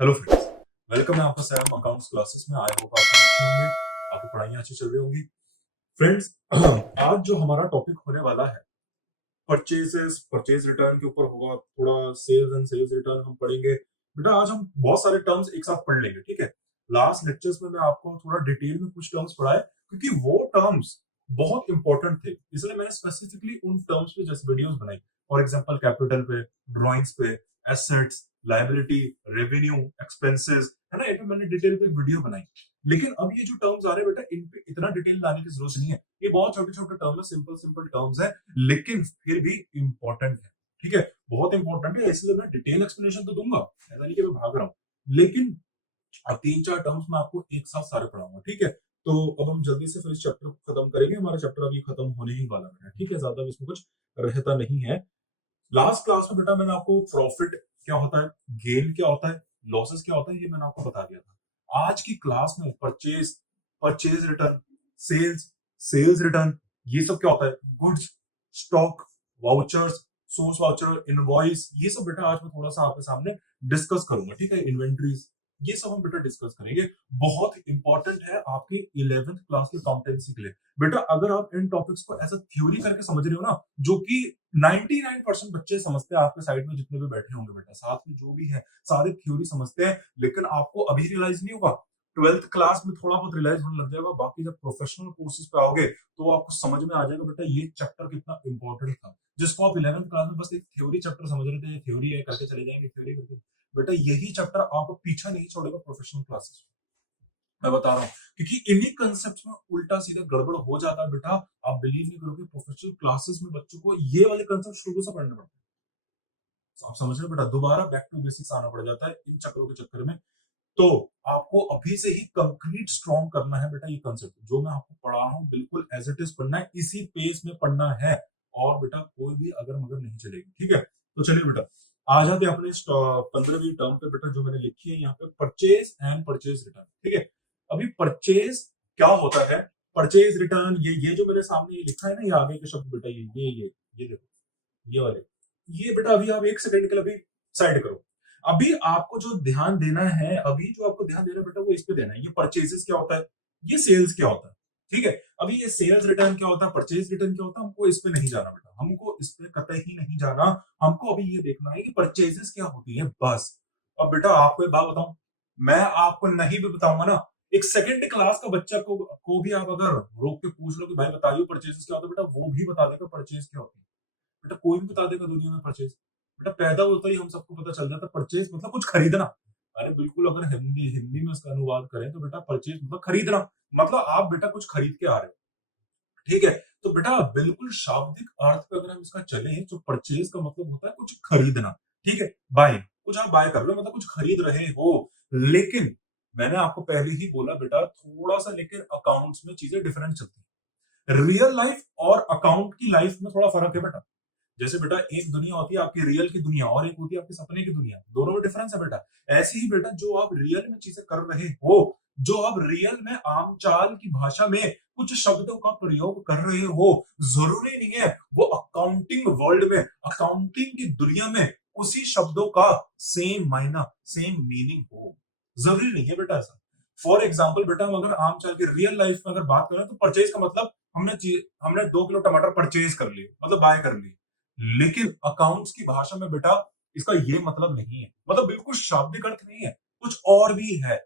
Hello friends, welcome है आपका Sam accounts classes में। आई होप आप सब अच्छे होंगे, आपकी पढ़ाइयाँ अच्छी चल रही होंगी। फ्रेंड्स, आज जो हमारा टॉपिक होने वाला है परचेज रिटर्न के ऊपर होगा। थोड़ा सेल्स एंड सेल्स रिटर्न हम पढ़ेंगे। बेटा आज हम बहुत सारे टर्म्स एक साथ पढ़ लेंगे, ठीक है। लास्ट लेक्चर्स में मैं आपको थोड़ा डिटेल में कुछ टर्म्स पढ़ाए, क्योंकि वो टर्म्स बहुत इंपॉर्टेंट थे, इसलिए मैंने स्पेसिफिकली उन टर्म्स पे जैसे वीडियोस बनाई। फॉर एग्जांपल कैपिटल पे, ड्राइंग्स पे, एसेट्स, लायबिलिटी, रेवेन्यू, एक्सपेंसेस, है ना, इन पे मैंने डिटेल पे वीडियो बनाई। लेकिन अब ये जो टर्म्स आ रहे हैं बेटा, इन पे इतना डिटेल लाने की जरूरत नहीं है। ये बहुत छोटे छोटे टर्म है, सिंपल सिंपल टर्म्स है, लेकिन फिर भी इंपॉर्टेंट है, ठीक है। बहुत इंपॉर्टेंट है, इसलिए मैं डिटेल एक्सप्लेनेशन तो दूंगा, ऐसा नहीं कि मैं भाग रहा हूँ। लेकिन अब तीन चार टर्म्स मैं आपको एक साथ सारे पढ़ाऊंगा, ठीक है। तो अब हम जल्दी से फिर इस चैप्टर को खत्म करेंगे। हमारा चैप्टर अभी खत्म होने ही वाला है, ठीक है, ज्यादा इसमें कुछ रहता नहीं है। लास्ट क्लास में बेटा मैंने आपको प्रॉफिट क्या होता है, गेन क्या होता है, लॉसेस क्या होता है, ये मैंने आपको बता दिया था। आज की क्लास में purchase, purchase return, sales, sales return, ये सब क्या होता है, goods, stock, vouchers, source voucher, invoice, ये सब बेटा आज मैं थोड़ा सा आपके सामने डिस्कस करूंगा, ठीक है। इन्वेंट्रीज, ये सब हम बेटा डिस्कस करेंगे। बहुत इंपॉर्टेंट है आपके 11th क्लास की अकाउंटेंसी के लिए। बेटा अगर आप इन टॉपिक्स को ऐसा थ्योरी करके समझ रहे हो ना, जो कि 99% बच्चे समझते हैं, आपके साइड में जितने भी बैठे होंगे बेटा, साथ में जो भी है सारे थ्योरी समझते हैं, लेकिन आपको अभी रियलाइज नहीं होगा। 12th क्लास में थोड़ा बहुत रियलाइज होने लग जाएगा, बाकी जब प्रोफेशनल कोर्सेज पे आओगे तो आपको समझ में आ जाएगा बेटा ये चैप्टर कितना इंपॉर्टेंट था। जिसको आप 11th क्लास में बस एक थ्योरी चैप्टर समझ रहे थे, थ्योरी है करके चले जाएंगे, थ्योरी करके, बेटा यही चैप्टर आपको पीछा नहीं छोड़ेगा प्रोफेशनल क्लासेस। मैं बता रहा हूँ, क्योंकि इन्हीं कंसेप्ट में उल्टा सीधा गड़बड़ हो जाता है बेटा। आप बिलीव नहीं करोगे, प्रोफेशनल क्लासेस में बच्चों को ये वाले कंसेप्ट शुरू से पढ़ने पड़ते हैं। तो आप समझ रहे हो बेटा, दोबारा बैक टू बेसिक्स आना पड़ जाता है इन चक्रों के चक्कर में। तो आपको अभी से ही कंक्रीट स्ट्रॉन्ग करना है बेटा। ये कंसेप्ट जो मैं आपको पढ़ा रहा हूँ बिल्कुल एज इट इज पढ़ना है, इसी पेस में पढ़ना है, और बेटा कोई भी अगर मगर नहीं चलेगी, ठीक है। तो चलिए बेटा, आ जाते हैं अपने 15वीं टर्म पे बेटा, जो मैंने लिखी है यहाँ पे, परचेज एंड परचेज रिटर्न, ठीक है। अभी परचेज क्या होता है, परचेज रिटर्न, ये जो मेरे सामने ये लिखा है ना, ये आगे के शब्द बेटा, ये देखो, ये वाले, ये बेटा अभी आप एक सेकंड के लिए अभी साइड करो। अभी आपको जो ध्यान देना है, अभी जो आपको ध्यान देना है बेटा, वो इस पे देना है। ये परचेजेस क्या होता है, ये सेल्स क्या होता है, ठीक है। अभी ये सेल्स रिटर्न क्या होता है, परचेज रिटर्न क्या होता है, हमको इस पे नहीं जाना बेटा, हमको इस पे कतई नहीं जाना। हमको अभी ये देखना है कि परचेजेस क्या होती है, बस। अब बेटा आपको एक बात बताऊं, मैं आपको नहीं भी बताऊंगा ना, एक सेकंड क्लास का बच्चा को भी आप अगर रोक के पूछ लो कि भाई बताइए परचेजेस क्या होता है, बेटा वो भी बता देगा परचेज क्या होती है। बेटा कोई भी बता देगा दुनिया में परचेज। बेटा पैदा होता ही हम सबको पता चल जाता है परचेज मतलब कुछ खरीदना। अरे बिल्कुल, अगर हिंदी हिंदी में उसका अनुवाद करें तो बेटा परचेज मतलब खरीदना, मतलब आप बेटा कुछ खरीद के आ रहे हो, ठीक है। तो बेटा बिल्कुल शाब्दिक अर्थ पे अगर हम इसका चले तो परचेज का मतलब होता है कुछ खरीदना, ठीक है। बाय, कुछ आप बाय कर रहे हो मतलब कुछ खरीद रहे हो। लेकिन मैंने आपको पहले ही बोला बेटा, थोड़ा सा लेकिन अकाउंट्स में चीजें डिफरेंट चलती है। रियल लाइफ और अकाउंट की लाइफ में थोड़ा फर्क है बेटा। जैसे बेटा एक दुनिया होती है आपकी रियल की दुनिया, और एक होती है आपके सपने की दुनिया, दोनों में डिफरेंस है बेटा। ऐसे ही बेटा जो आप रियल में चीजें कर रहे हो, जो आप रियल में आम चाल की भाषा में कुछ शब्दों का प्रयोग कर रहे हो, जरूरी नहीं है वो अकाउंटिंग वर्ल्ड में, अकाउंटिंग की दुनिया में उसी शब्दों का सेम मायना, सेम मीनिंग हो, जरूरी नहीं है बेटा ऐसा। फॉर एग्जाम्पल बेटा, हम अगर आम चाल की रियल लाइफ में अगर बात करें तो परचेज का मतलब हमने 2 किलो टमाटर परचेज कर लिए, मतलब बाय कर लिए। लेकिन अकाउंट्स की भाषा में बेटा इसका ये मतलब नहीं है, मतलब बिल्कुल शाब्दिक अर्थ नहीं है, कुछ और भी है,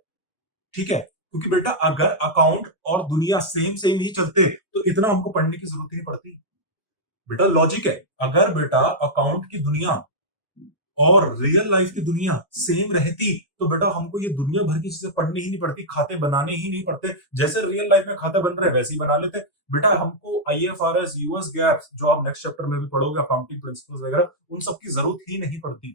ठीक है। क्योंकि बेटा अगर अकाउंट और दुनिया सेम सेम ही चलते तो इतना हमको पढ़ने की जरूरत ही नहीं पड़ती। बेटा लॉजिक है, अगर बेटा अकाउंट की दुनिया और रियल लाइफ की दुनिया सेम रहती तो बेटा हमको ये दुनिया भर की चीजें पढ़नी ही नहीं पड़ती, खाते बनाने ही नहीं पड़ते। जैसे रियल लाइफ में खाते बन रहे वैसे ही बना लेते बेटा। हमको आईएफआरएस, यूएस गैप्स, जो आप नेक्स्ट चैप्टर में भी पढ़ोगे, अकाउंटिंग प्रिंसिपल्स वगैरह, उन सब की जरूरत ही नहीं पड़ती,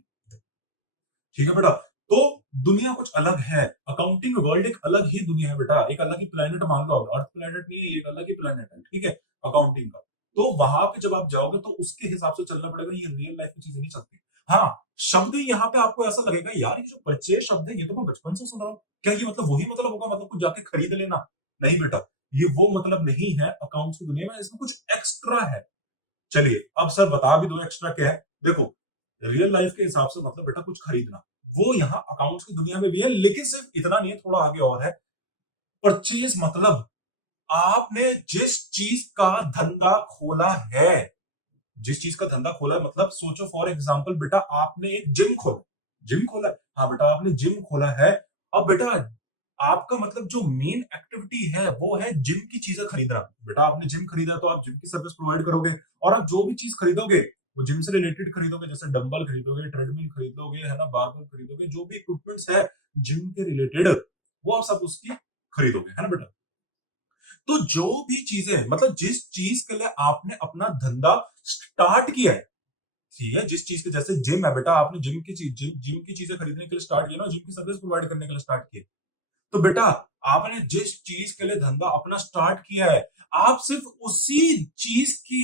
ठीक है बेटा। तो दुनिया कुछ अलग है, अकाउंटिंग वर्ल्ड एक अलग ही दुनिया है बेटा, एक अलग ही प्लेनेट मान लो, अर्थ प्लेनेट नहीं है, एक अलग ही प्लेनेट है, ठीक है, अकाउंटिंग का। तो वहां पे जब आप जाओगे तो उसके हिसाब से चलना पड़ेगा, ये रियल लाइफ की चीजें नहीं चलती। हाँ, शब्द यहाँ पे आपको ऐसा लगेगा यार ये जो परचेज शब्द है ये तो मैं बचपन से सुन रहा हूँ, क्या ये मतलब वही मतलब होगा, मतलब कुछ जाके खरीद लेना? नहीं बेटा, ये वो मतलब नहीं है अकाउंट्स की दुनिया में, इसमें कुछ एक्स्ट्रा है। चलिए अब सर बता भी दो एक्स्ट्रा क्या है। देखो, रियल लाइफ के हिसाब से मतलब बेटा कुछ खरीदना, वो यहाँ अकाउंट्स की दुनिया में भी है, लेकिन सिर्फ इतना नहीं है, थोड़ा आगे और है। परचेज मतलब आपने जिस चीज का धंधा खोला है, जिस चीज का धंधा खोला है, मतलब सोचो फॉर एग्जांपल बेटा आपने एक जिम खोला है। हाँ बेटा आपने जिम खोला है। अब बेटा आपका मतलब जो मेन एक्टिविटी है वो है जिम की चीजें खरीदना। बेटा आपने जिम खरीदा तो आप जिम की सर्विस प्रोवाइड करोगे, और आप जो भी चीज खरीदोगे वो जिम से रिलेटेड खरीदोगे, जैसे डंबल खरीदोगे, ट्रेडमिल खरीदोगे, है ना, बारबल खरीदोगे, जो भी इक्विपमेंट्स है जिम के रिलेटेड वो आप सब उसकी खरीदोगे, है ना बेटा। तो जो भी चीजें मतलब जिस चीज के लिए आपने अपना धंधा स्टार्ट किया है, ठीक है, जिस चीज के जैसे जिम है बेटा, आपने जिम की चीजें खरीदने के लिए स्टार्ट किया ना, जिम की सर्विस प्रोवाइड करने के लिए स्टार्ट किया, तो बेटा आपने जिस चीज के लिए धंधा अपना स्टार्ट किया है, आप सिर्फ उसी चीज की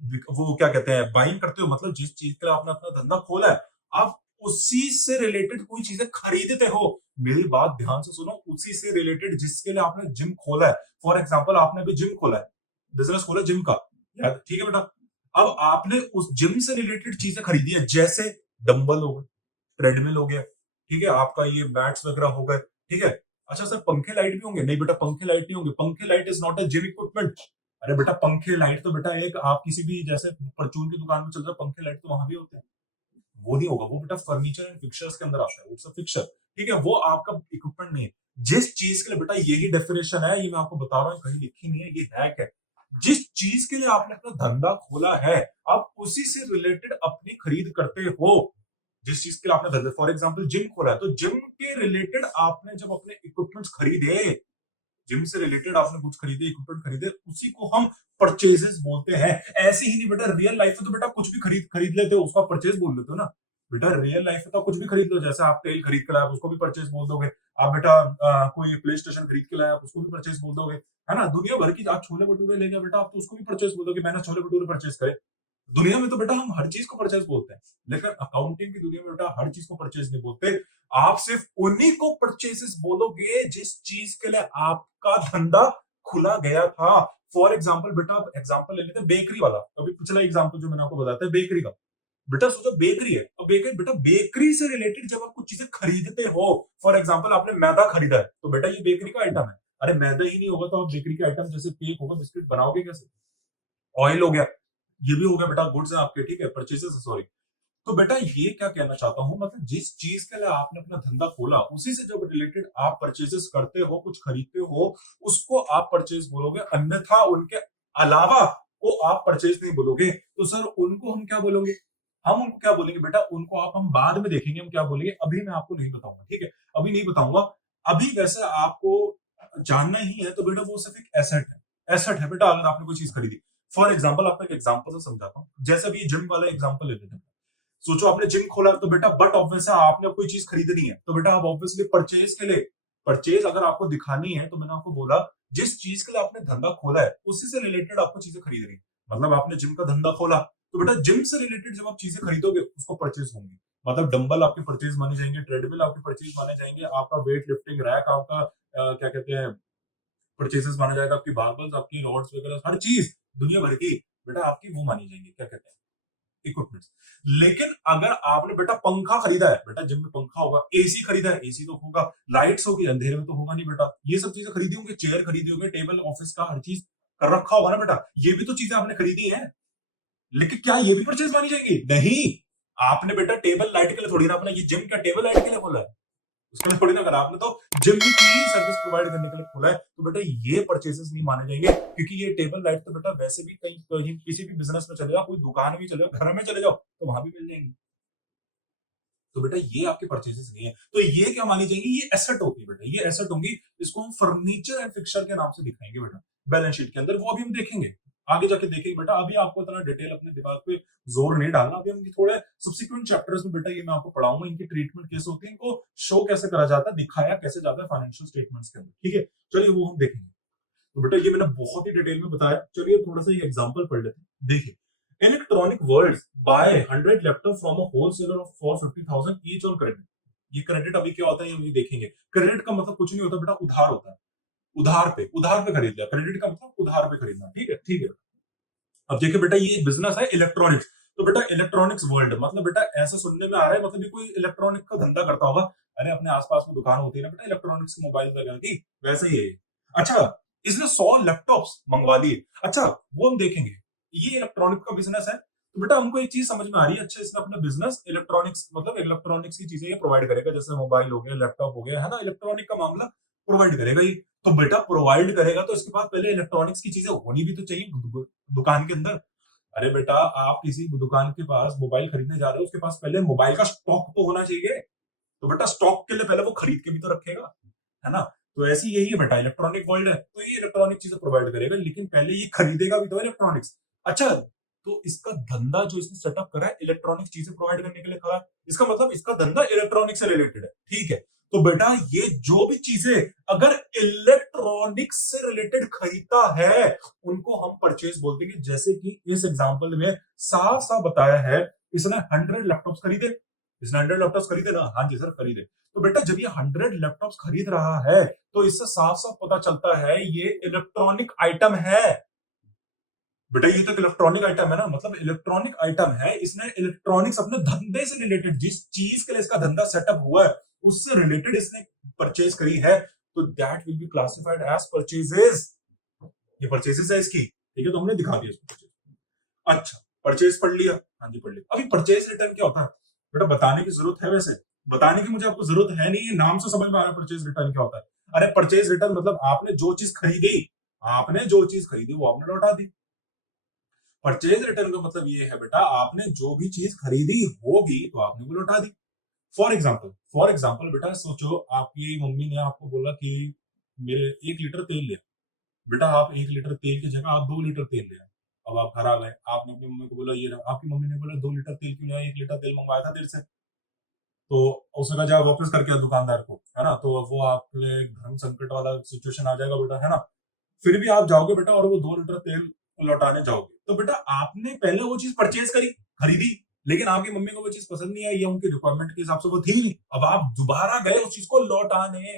वो क्या कहते हैं बाइंग करते हो, मतलब जिस चीज के लिए आपने अपना धंधा खोला है आप उसी से रिलेटेड कोई चीजें खरीदते हो। मेरी बात ध्यान से सुनो, उसी से रिलेटेड जिसके लिए आपने जिम खोला है। फॉर एग्जाम्पल आपने अभी जिम खोला है, बिजनेस खोला जिम का, यार ठीक है बेटा। अब आपने उस जिम से रिलेटेड चीजें खरीदी है, जैसे डंबल हो गए, ट्रेडमिल हो गया, ठीक है, आपका ये बैट्स वगैरह हो गए, ठीक है। अच्छा सर पंखे लाइट भी होंगे? नहीं बेटा पंखे लाइट नहीं होंगे, पंखे light is not a gym equipment. अरे बेटा पंखे लाइट तो बेटा एक आप किसी भी जैसे परचून की दुकान में चल जाओ, पंखे लाइट तो वहां भी होते हैं, वो नहीं होगा, वो बेटा फर्नीचर एंड फिक्चर्स के अंदर आता है, इट्स अ फिक्चर, ठीक है, वो आपका इक्विपमेंट नहीं है। जिस चीज के लिए बेटा यही डेफिनेशन है, ये मैं आपको बता रहा हूँ, कहीं लिखी नहीं है, ये हैक है। जिस चीज के लिए आपने अपना धंधा खोला है आप उसी से रिलेटेड अपनी खरीद करते हो। जिस चीज के लिए आपने धंधा फॉर एग्जाम्पल जिम खोला है, तो जिम के रिलेटेड आपने जब अपने इक्विपमेंट्स खरीदे, जिम से रिलेटेड आपने कुछ खरीदे, इक्विपमेंट खरीदे, उसी को हम परचेजेस बोलते हैं। ऐसे ही नहीं बेटा रियल लाइफ में तो बेटा कुछ भी खरीद खरीद लेते हो उसका परचेज बोल लेते हो ना। बेटा रियल लाइफ में तो कुछ भी खरीद लो, जैसे आप तेल खरीद के लाए आप उसको भी परचेज बोल दोगे। आप बेटा कोई प्ले स्टेशन खरीद के लाए आप उसको भी परचेज बोल दोगे, है ना। दुनिया भर की आप छोले भटूरे ले गए बेटा, आप तो उसको भी परचेज बोल दोगे, मैंने छोले भटूरे परचेज करे। दुनिया में तो बेटा हम हर चीज को परचेज बोलते हैं, लेकिन अकाउंटिंग की दुनिया में बेटा हर चीज को परचेज नहीं बोलते। आप सिर्फ उन्हीं को परचेजेस बोलोगे जिस चीज के लिए आपका धंधा खुला गया था। फॉर एग्जाम्पल बेटा आप एग्जाम्पल ले लेते हैं बेकरी वाला, अभी पिछला एग्जाम्पल जो मैंने आपको बताया था बेकरी का। बेटा सोचो बेकरी है, अब बेकरी बेटा बेकरी से रिलेटेड जब आप कुछ चीजें खरीदते हो, फॉर एग्जाम्पल आपने मैदा खरीदा है तो बेटा ये बेकरी का आइटम है। अरे मैदा ही नहीं होगा तो आप बेकरी के आइटम जैसे केक होगा, बिस्किट बनाओगे कैसे? ऑयल हो गया, ये भी हो गया बेटा गुड्स है आपके, ठीक है, परचेजेस है, सॉरी। तो बेटा ये क्या कहना चाहता हूं, मतलब जिस चीज के लिए आपने अपना धंधा खोला उसी से जब रिलेटेड आप परचेजेस करते हो, कुछ खरीदते हो, उसको आप परचेज बोलोगे, अन्यथा उनके अलावा को आप परचेज नहीं बोलोगे। तो सर उनको हम क्या बोलोगे? हम उनको क्या बोलेंगे बेटा, उनको आप हम बाद में देखेंगे हम क्या बोलेंगे, अभी मैं आपको नहीं बताऊंगा, ठीक है, अभी नहीं बताऊंगा। अभी वैसे आपको जानना ही है तो बेटा वो सिर्फ एक एसेट है, एसेट है बेटा। अगर आपने कोई चीज खरीदी, फॉर एग्जाम्पल आपको एक एग्जाम्पल से समझाता हूँ, जैसे भी जिम वाला एग्जाम्पल ले लेते हैं। सोचो आपने जिम खोला तो बेटा बट ऑब्वियस है आपने कोई चीज खरीदनी है, तो बेटा आप ऑब्वियसली परचेज के लिए, परचेज अगर आपको दिखानी है तो मैंने आपको बोला जिस चीज के लिए आपने धंधा खोला है उसी से रिलेटेड आपको चीजें खरीदनी है। मतलब आपने जिम का धंधा खोला तो बेटा जिम से रिलेटेड जब आप चीजें खरीदोगे उसको परचेज होंगी। मतलब डंबल आपके परचेज माने जाएंगे, ट्रेडमिल आपके परचेज माने जाएंगे, आपका वेट लिफ्टिंग रैक आपका क्या कहते हैं परचेजेस माना जाएगा, आपकी बारबल्स आपकी रॉड्स वगैरह हर चीज दुनिया भर की बेटा आपकी वो मानी जाएंगी, क्या कहते हैं इक्विपमेंट्स। लेकिन अगर आपने बेटा पंखा खरीदा है, बेटा जिम में पंखा होगा, एसी खरीदा है, एसी तो होगा, लाइट्स होगी, अंधेरे में तो होगा नहीं बेटा, ये सब चीजें खरीदी होंगी, चेयर खरीदी होगी, टेबल ऑफिस का हर चीज कर रखा होगा ना बेटा, ये भी तो चीजें आपने खरीदी है। लेकिन क्या ये भी परचेज मानी जाएगी? नहीं। आपने बेटा टेबल लाइट के लिए थोड़ी ना अपना ये जिम का टेबल लाइट के लिए खोला है, उसके लिए थोड़ी ना करा आपने, तो जिम की सर्विस प्रोवाइड करने के लिए खोला है, तो बेटा ये परचेसेस नहीं माने जाएंगे, क्योंकि ये टेबल लाइट तो बेटा वैसे भी कहीं कहीं किसी भी बिजनेस में चले जाओ, कोई दुकान में चले जाओ, घर में चले जाओ तो वहां भी मिल जाएंगे। तो बेटा ये आपके परचेसेस नहीं है, तो ये क्या मानी जाएंगी, ये एसेट होगी बेटा, ये एसेट होंगी। इसको हम फर्नीचर एंड फिक्सचर के नाम से दिखाएंगे बेटा बैलेंस शीट के अंदर, वो अभी हम देखेंगे, आगे जाके देखेंगे बेटा। अभी आपको इतना डिटेल अपने दिमाग पे जोर नहीं डालना, अभी हम थोड़े सब्सिक्वेंट चैप्टर्स में बेटा ये मैं आपको पढ़ाऊंगा, इनकी ट्रीटमेंट कैसे होती है, इनको शो कैसे करा जाता है, दिखाया कैसे जाता है फाइनेंशियल स्टेटमेंट्स के अंदर, ठीक है। चलिए वो हम देखेंगे। तो बेटा ये मैंने बहुत ही डिटेल में बताया, चलिए थोड़ा सा ये एग्जांपल पढ़ लेते हैं, देखिए। Electronic world by 100 laptop from a wholesaler of for 50,000 each on credit. ये क्रेडिट अभी क्या होता है ये अभी देखेंगे। क्रेडिट का मतलब कुछ नहीं होता बेटा, उधार होता है, उधार पे खरीद लिया, क्रेडिट का मतलब उधार पे खरीदना, ठीक है ठीक है। अब देखिए बेटा ये बिजनेस है इलेक्ट्रॉनिक्स, तो बेटा इलेक्ट्रॉनिक्स वर्ल्ड मतलब बेटा ऐसा सुनने में आ रहा है, मतलब ये कोई इलेक्ट्रॉनिक का धंधा करता होगा। अरे अपने आसपास में दुकान होती है ना बेटा इलेक्ट्रॉनिक्स मोबाइल वगैरह की, वैसे ही है ये। अच्छा, इसने 100 लैपटॉप्स मंगवा लिए। अच्छा, वो हम देखेंगे, ये इलेक्ट्रॉनिक का बिजनेस है। तो बेटा हमको एक चीज समझ में आ रही है, अच्छा इसने अपना बिजनेस इलेक्ट्रॉनिक्स मतलब इलेक्ट्रॉनिक्स की चीजें ये प्रोवाइड करेगा, जैसे मोबाइल हो गया, लैपटॉप हो गया, है ना, इलेक्ट्रॉनिक का मामला प्रोवाइड करेगा ही। तो बेटा प्रोवाइड करेगा तो इसके पास पहले इलेक्ट्रॉनिक्स की चीजें होनी भी तो चाहिए दुकान के अंदर। अरे बेटा आप किसी दुकान के पास मोबाइल खरीदने जा रहे हो, उसके पास पहले मोबाइल का स्टॉक तो होना चाहिए। तो बेटा स्टॉक के लिए पहले वो खरीद के भी तो रखेगा, है ना। तो ऐसी यही है बेटा, इलेक्ट्रॉनिक वर्ल्ड है तो ये इलेक्ट्रॉनिक चीजें प्रोवाइड करेगा, लेकिन पहले ये खरीदेगा भी तो इलेक्ट्रॉनिक्स। अच्छा, तो इसका धंधा जो इसने सेटअप करा है इलेक्ट्रॉनिक चीजें प्रोवाइड करने के लिए करा है, इसका मतलब इसका धंधा इलेक्ट्रॉनिक से रिलेटेड है, ठीक है। तो बेटा ये जो भी चीजें अगर इलेक्ट्रॉनिक से रिलेटेड खरीदता है उनको हम परचेज बोलते हैं। जैसे कि इस एग्जांपल में साफ साफ बताया है, इसने 100 लैपटॉप्स खरीदे, इसने 100 लैपटॉप्स खरीदे ना, हाँ जी सर खरीदे। तो बेटा जब ये 100 लैपटॉप्स खरीद रहा है तो इससे साफ साफ पता चलता है ये इलेक्ट्रॉनिक आइटम है। बेटा ये तो इलेक्ट्रॉनिक आइटम है ना, मतलब इलेक्ट्रॉनिक आइटम है, इसने इलेक्ट्रॉनिक्स अपने धंधे से रिलेटेड जिस चीज के लिए इसका धंधा सेटअप हुआ है उससे रिलेटेड इसने परचेज करी है, तो that will be classified as purchases. ये परचेजेस है इसकी, ठीक है, तो हमने दिखा दिया इसको परचेज। अच्छा, परचेज पढ़ लिया, हाँ जी पढ़ लिया। अभी परचेज रिटर्न क्या होता है बेटा, बताने की जरूरत है, वैसे बताने की मुझे आपको जरूरत है नहीं, ये नाम से समझ में आ रहा है परचेज रिटर्न क्या होता है। अरे परचेज रिटर्न मतलब आपने जो चीज खरीदी, आपने जो चीज खरीदी वो आपने लौटा दी। परचेज रिटर्न का मतलब ये है बेटा, आपने जो भी चीज खरीदी होगी तो आपने वो लौटा दी। फॉर एग्जाम्पल बेटा सोचो आपकी मम्मी ने आपको बोला कि मेरे 1 लीटर तेल ले। बेटा आप 1 लीटर तेल की जगह आप 2 लीटर तेल ले आए। अब आप घर आ गए, आपने अपनी मम्मी को बोला ये रहा, आपकी मम्मी ने बोला 2 लीटर तेल क्यों लाया, 1 लीटर तेल मंगवाया था तेरे से। तो उसने कहा जा वापस करके आ दुकानदार को, है ना, तो अब वो आपने धर्म संकट वाला सिचुएशन आ जाएगा बेटा, है ना। फिर भी आप जाओगे बेटा और वो 2 लीटर तेल लौटाने जाओगे, तो बेटा आपने पहले वो चीज परचेज करी, खरीदी, लेकिन आपकी मम्मी को वो चीज पसंद नहीं आई या उनकी रिक्वायरमेंट के हिसाब से वो थी नहीं, अब आप दोबारा गए उस चीज को लौटाने।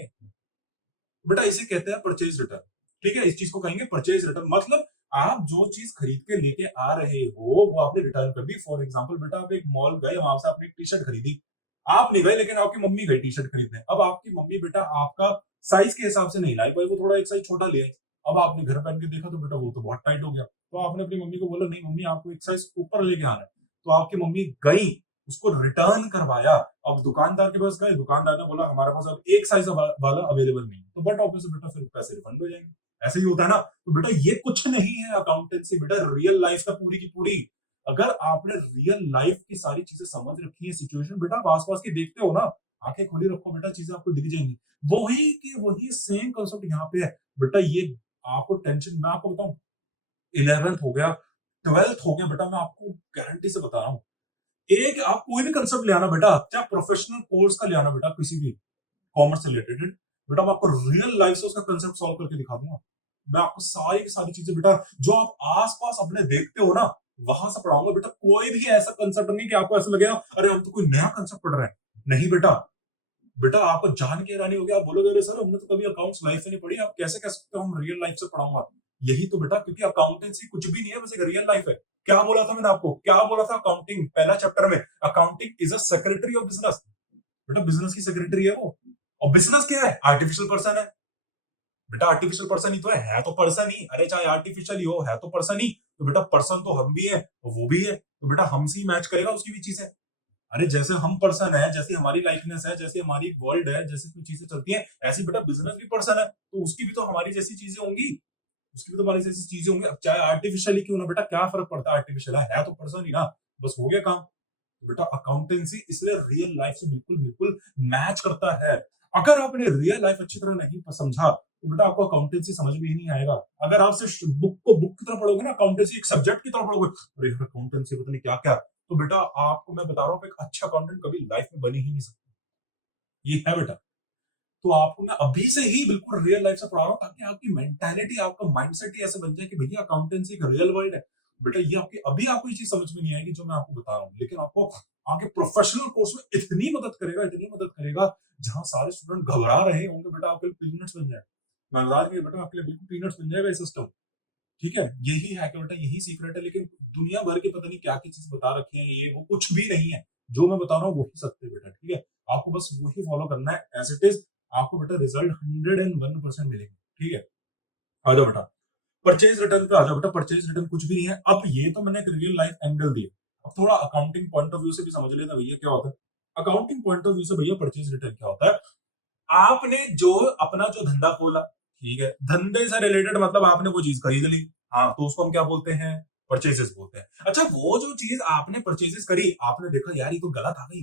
बेटा इसे कहते हैं परचेज रिटर्न, ठीक है, इस चीज को कहेंगे परचेज रिटर्न। मतलब आप जो चीज खरीद के लेके आ रहे हो वो आपने रिटर्न कर दी। फॉर एग्जाम्पल बेटा आप एक मॉल गए, वहां से आपने एक टी शर्ट खरीदी, आप नहीं गए लेकिन आपकी मम्मी गई टी शर्ट खरीदने। अब आपकी मम्मी बेटा आपका साइज के हिसाब से नहीं लाई भाई, वो थोड़ा एक साइज छोटा ले आई। अब आपने घर पहन के देखा तो बेटा वो तो बहुत टाइट हो गया, तो आपने अपनी मम्मी को बोला नहीं मम्मी आपको एक साइज ऊपर लेके आना है। तो आपकी मम्मी गई, उसको रिटर्न करवाया। अब दुकानदार के पास गए, दुकानदार ने बोला हमारे पास अब एक साइज वाला अवेलेबल नहीं है, तो बट ऑब्वियस बेटा फिर पैसे रिफंड हो जाएंगे। ऐसे ही होता है ना। तो बेटा ये कुछ नहीं है अकाउंटेंसी, बेटा रियल लाइफ का पूरी की पूरी। अगर आपने रियल लाइफ की सारी चीजें समझ रखी है, सिचुएशन बेटा आप आसपास की देखते हो ना, आंखें खुली रखो बेटा, चीजें आपको दिख जाएंगी। वही की वही सेम कंसेप्ट यहाँ पे है बेटा। ये आपको टेंशन, मैं आपको बताऊं, 11th हो गया, 12th हो गया बेटा, मैं आपको गारंटी से बता रहा हूँ, एक आप कोई भी कंसेप्ट ले आना बेटा, चाहे प्रोफेशनल कोर्स का ले आना बेटा, किसी भी कॉमर्स से रिलेटेड, बेटा मैं आपको रियल लाइफ से उसका कंसेप्ट सॉल्व करके दिखा दूंगा। मैं आपको सारी की सारी चीजें बेटा जो आप आसपास अपने देखते हो ना वहां से पढ़ाऊंगा बेटा। कोई भी ऐसा कंसेप्ट नहीं कि आपको ऐसा लगेगा अरे हम तो कोई नया कंसेप्ट पढ़ रहे हैं, नहीं बेटा। बेटा आपको जान के हैरानी होगी, आप बोलोगे अरे सर हमने तो कभी अकाउंट्स लाइफ में नहीं पढ़ी, आप कैसे कह सकते हो हम रियल लाइफ से पढ़ाऊंगा। यही तो बेटा, क्योंकि अकाउंटेंसी कुछ भी नहीं है, बस एक रियल लाइफ है। क्या बोला था मैंने आपको, क्या बोला था, अकाउंटिंग पहला चैप्टर में, accounting is a secretary of business. बेटा बिजनेस की सेक्रेटरी है वो। और बिजनेस क्या है, आर्टिफिशियल पर्सन है बेटा, आर्टिफिशियल पर्सन ही तो है तो पर्सन ही, अरे चाहे आर्टिफिशियल ही हो है तो पर्सन ही। तो बेटा पर्सन तो हम भी है और वो भी है, तो बेटा हमसे ही मैच करेगा उसकी भी चीजें। अरे जैसे हम पर्सन है, जैसी हमारी लाइफनेस है, जैसी हमारी वर्ल्ड है, जैसी कुछ चीजें चलती हैं, ऐसी बेटा बिजनेस भी पर्सन है, तो उसकी भी तो हमारी जैसी चीजें होंगी, उसकी भी तो हमारी जैसी चीजें होंगी। अब चाहे आर्टिफिशियल ही क्यों ना बेटा, क्या फर्क पड़ता है, आर्टिफिशियल है तो पर्सन ही ना, बस हो गया काम। तो बेटा अकाउंटेंसी इसलिए रियल लाइफ से बिल्कुल बिल्कुल मैच करता है। अगर आपने रियल लाइफ अच्छी तरह नहीं समझा तो बेटा आपको अकाउंटेंसी समझ में ही नहीं आएगा। अगर आप सिर्फ बुक की तरह पढ़ोगे ना, अकाउंटेंसी एक सब्जेक्ट की तरह पढ़ोगे, अरे अकाउंटेंसी पता नहीं क्या क्या, तो बेटा आपको मैं बता रहा हूँ एक अच्छा अकाउंटेंट कभी लाइफ में बन ही नहीं सकता। ये है बेटा। तो आपको मैं अभी से ही बिल्कुल रियल लाइफ से पढ़ा रहा हूँ ताकि आपकी मेंटालिटी, आपका माइंडसेट ही ऐसे बन जाए कि भैया अकाउंटेंसी एक रियल वर्ल्ड है। बेटा ये आपकी अभी आपको ये चीज समझ में नहीं आएगी जो मैं आपको बता रहा हूँ, लेकिन आपको आगे प्रोफेशनल कोर्स में इतनी मदद करेगा, इतनी मदद करेगा, जहां सारे स्टूडेंट घबरा रहे होंगे बेटा आपके लिए पीनट्स बन जाए। मैं बता रही बेटा आपके लिए बिल्कुल पीनट्स बन जाएगा ये सिस्टम। ठीक है, यही है कि बेटा यही सीक्रेट है, लेकिन दुनिया भर के पता नहीं क्या क्या चीज बता रखी है, ये वो कुछ भी नहीं है। जो मैं बता रहा हूँ वही सत्य है बेटा, ठीक है। आपको बस वही फॉलो करना है एज इट इज, आपको बेटा रिजल्ट 101% मिलेगा, ठीक है। आ जाओ बेटा, परचेज रिटर्न पे आ जाओ बेटा। परचेज रिटर्न कुछ भी नहीं है। अब ये तो मैंने एक रियल लाइफ एंगल दिया, अब थोड़ा अकाउंटिंग पॉइंट ऑफ व्यू से भी समझ लेना भैया क्या होता है। अकाउंटिंग पॉइंट ऑफ व्यू से भैया परचेज रिटर्न क्या होता है। आपने जो अपना जो धंधा खोला, ठीक है, धंधे से रिलेटेड मतलब आपने वो चीज खरीद ली, हाँ, तो उसको हम क्या बोलते हैं, परचेजेस बोलते हैं। अच्छा, वो जो चीज आपने परचेजेस करी, आपने देखा यार ये तो गलत आ गई,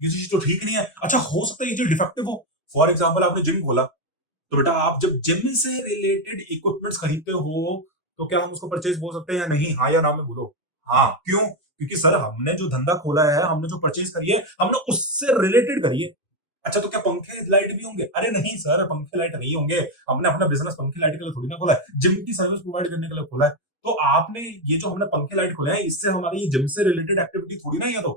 ये चीज तो ठीक नहीं है। अच्छा, हो सकता है ये चीज डिफेक्टिव हो। फॉर एग्जाम्पल आपने जिम खोला, तो बेटा आप जब जिम से रिलेटेड इक्विपमेंट्स खरीदते हो, तो क्या हम उसको परचेज बोल सकते हैं या नहीं, हाँ या ना में बोलो। हाँ, क्यों? क्योंकि सर हमने जो धंधा खोला है, हमने जो परचेज करी है, हमने उससे रिलेटेड करी है। अच्छा, तो क्या पंखे लाइट भी होंगे? अरे नहीं सर, पंखे लाइट नहीं होंगे। हमने अपना बिजनेस पंखे लाइट के लिए थोड़ी ना खोला है, जिम की सर्विस प्रोवाइड करने के लिए खोला है। तो आपने ये जो हमने पंखे लाइट खोले हैं, इससे हमारी ये जिम से रिलेटेड एक्टिविटी थोड़ी ना है। तो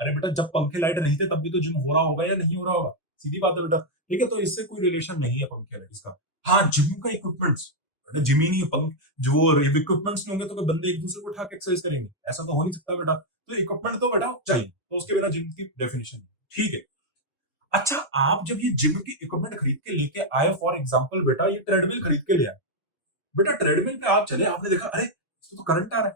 अरे बेटा, जब पंखे लाइट नहीं थे तब भी तो जिम हो रहा होगा या नहीं हो रहा होगा, सीधी बात है बेटा। ठीक है, तो इससे कोई रिलेशन नहीं है पंखे लाइट इसका। हाँ, जिम का इक्विपमेंट्स, जिम ही नहीं है, पंख जो इक्विपमेंट्स नहीं होंगे तो कोई बंदे एक दूसरे को उठा के एक्सरसाइज करेंगे, ऐसा तो हो नहीं सकता बेटा। तो इक्विपमेंट तो बेटा चाहिए, तो उसके बिना जिम की डेफिनेशन, ठीक है। अच्छा, आप जब ये जिम की इक्विपमेंट खरीद के लेके आए, फॉर एग्जांपल बेटा ये ट्रेडमिल खरीद के ले आए, बेटा ट्रेडमिल पे आप चले, आपने देखा अरे इसमें तो करंट आ रहा है,